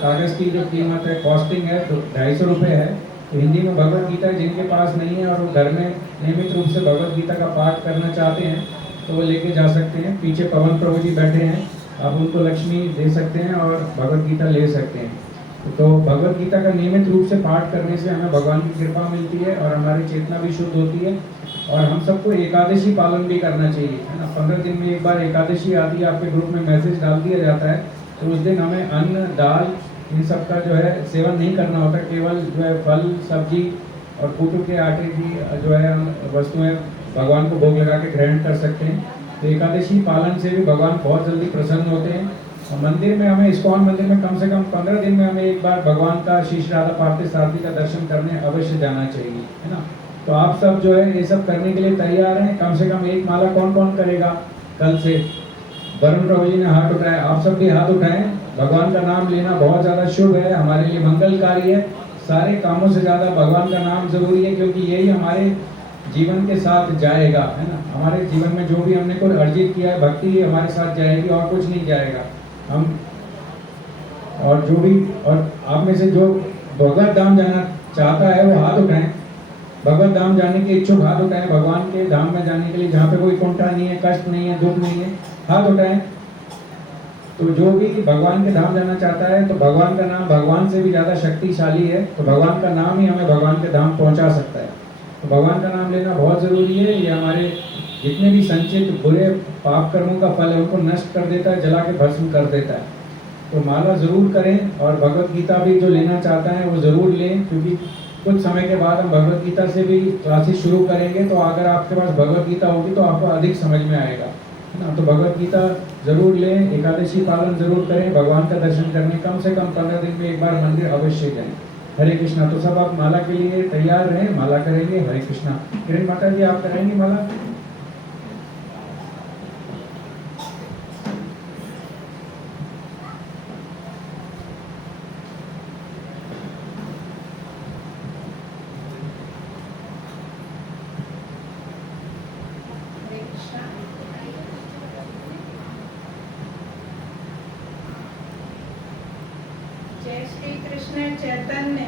कागज़ की जो कीमत है, कॉस्टिंग है तो 250 रुपये है। तो हिंदी में भगवत गीता जिनके पास नहीं है और वो घर में नियमित रूप से भगवत गीता का पाठ करना चाहते हैं तो वो लेके जा सकते हैं। पीछे पवन प्रभु जी बैठे हैं, आप उनको लक्ष्मी दे सकते हैं और भगवत गीता ले सकते हैं। तो भगवत गीता का नियमित रूप से पाठ करने से हमें भगवान की कृपा मिलती है और हमारी चेतना भी शुद्ध होती है। और हम सबको एकादशी पालन भी करना चाहिए, है ना। 15 दिन में एक बार एकादशी आती है, आपके ग्रुप में मैसेज डाल दिया जाता है। तो उस दिन हमें अन्न दाल इन सब का जो है सेवन नहीं करना होता, केवल जो है फल सब्जी और कूटू के आटे की जो है वस्तुएं भगवान को भोग लगा के ग्रहण कर सकते हैं। तो एकादशी पालन से भी भगवान बहुत जल्दी प्रसन्न होते हैं। और मंदिर में हमें, इस्कॉन मंदिर में कम से कम 15 दिन में हमें एक बार भगवान का श्री राधा पार्थिव सारथी का दर्शन करने अवश्य जाना चाहिए, है ना। तो आप सब जो है ये सब करने के लिए तैयार हैं। कम से कम 1 माला कौन कौन करेगा कल से? वरुण प्रभु जी ने हाथ उठाए, आप सब भी हाथ उठाएं। भगवान का नाम लेना बहुत ज़्यादा शुभ है, हमारे लिए मंगलकारी है। सारे कामों से ज़्यादा भगवान का नाम जरूरी है क्योंकि यही हमारे जीवन के साथ जाएगा, है ना। हमारे जीवन में जो भी हमने कुछ अर्जित किया है भक्ति हमारे साथ जाएगी और कुछ नहीं जाएगा। हम और जो भी, और आप में से जो भगवत धाम जाना चाहता है वो हाथ उठाएं। भगवत धाम जाने के इच्छुक हाथ उठाएं। भगवान के धाम में जाने के लिए जहाँ पे कोई कुंठा नहीं है, कष्ट नहीं है, दुख नहीं है, हाथ उठाएं। तो जो भी भगवान के धाम जाना चाहता है तो भगवान का नाम भगवान से भी ज़्यादा शक्तिशाली है। तो भगवान का नाम ही हमें भगवान के धाम पहुँचा सकता है। तो भगवान का नाम लेना बहुत ज़रूरी है। ये हमारे जितने भी संचित बुरे पाप कर्मों का फल है उनको नष्ट कर देता है, जला के भस्म कर देता है। तो माला ज़रूर करें और भगवत गीता भी जो लेना चाहता है वो ज़रूर लें क्योंकि कुछ समय के बाद हम भगवत गीता से भी क्लासेस शुरू करेंगे। तो अगर आपके पास भगवत गीता होगी तो आपको अधिक समझ में आएगा, है ना। तो भगवत गीता ज़रूर लें, एकादशी पालन ज़रूर करें, भगवान का दर्शन करने कम से कम 15 दिन में एक बार मंदिर अवश्य जाएं। हरे कृष्णा। तो सब आप माला के लिए तैयार रहें, माला करेंगे। हरे कृष्णा। किरण माता जी आप करेंगी माला? हरे कृष्णा। जय श्री कृष्ण चैतन्य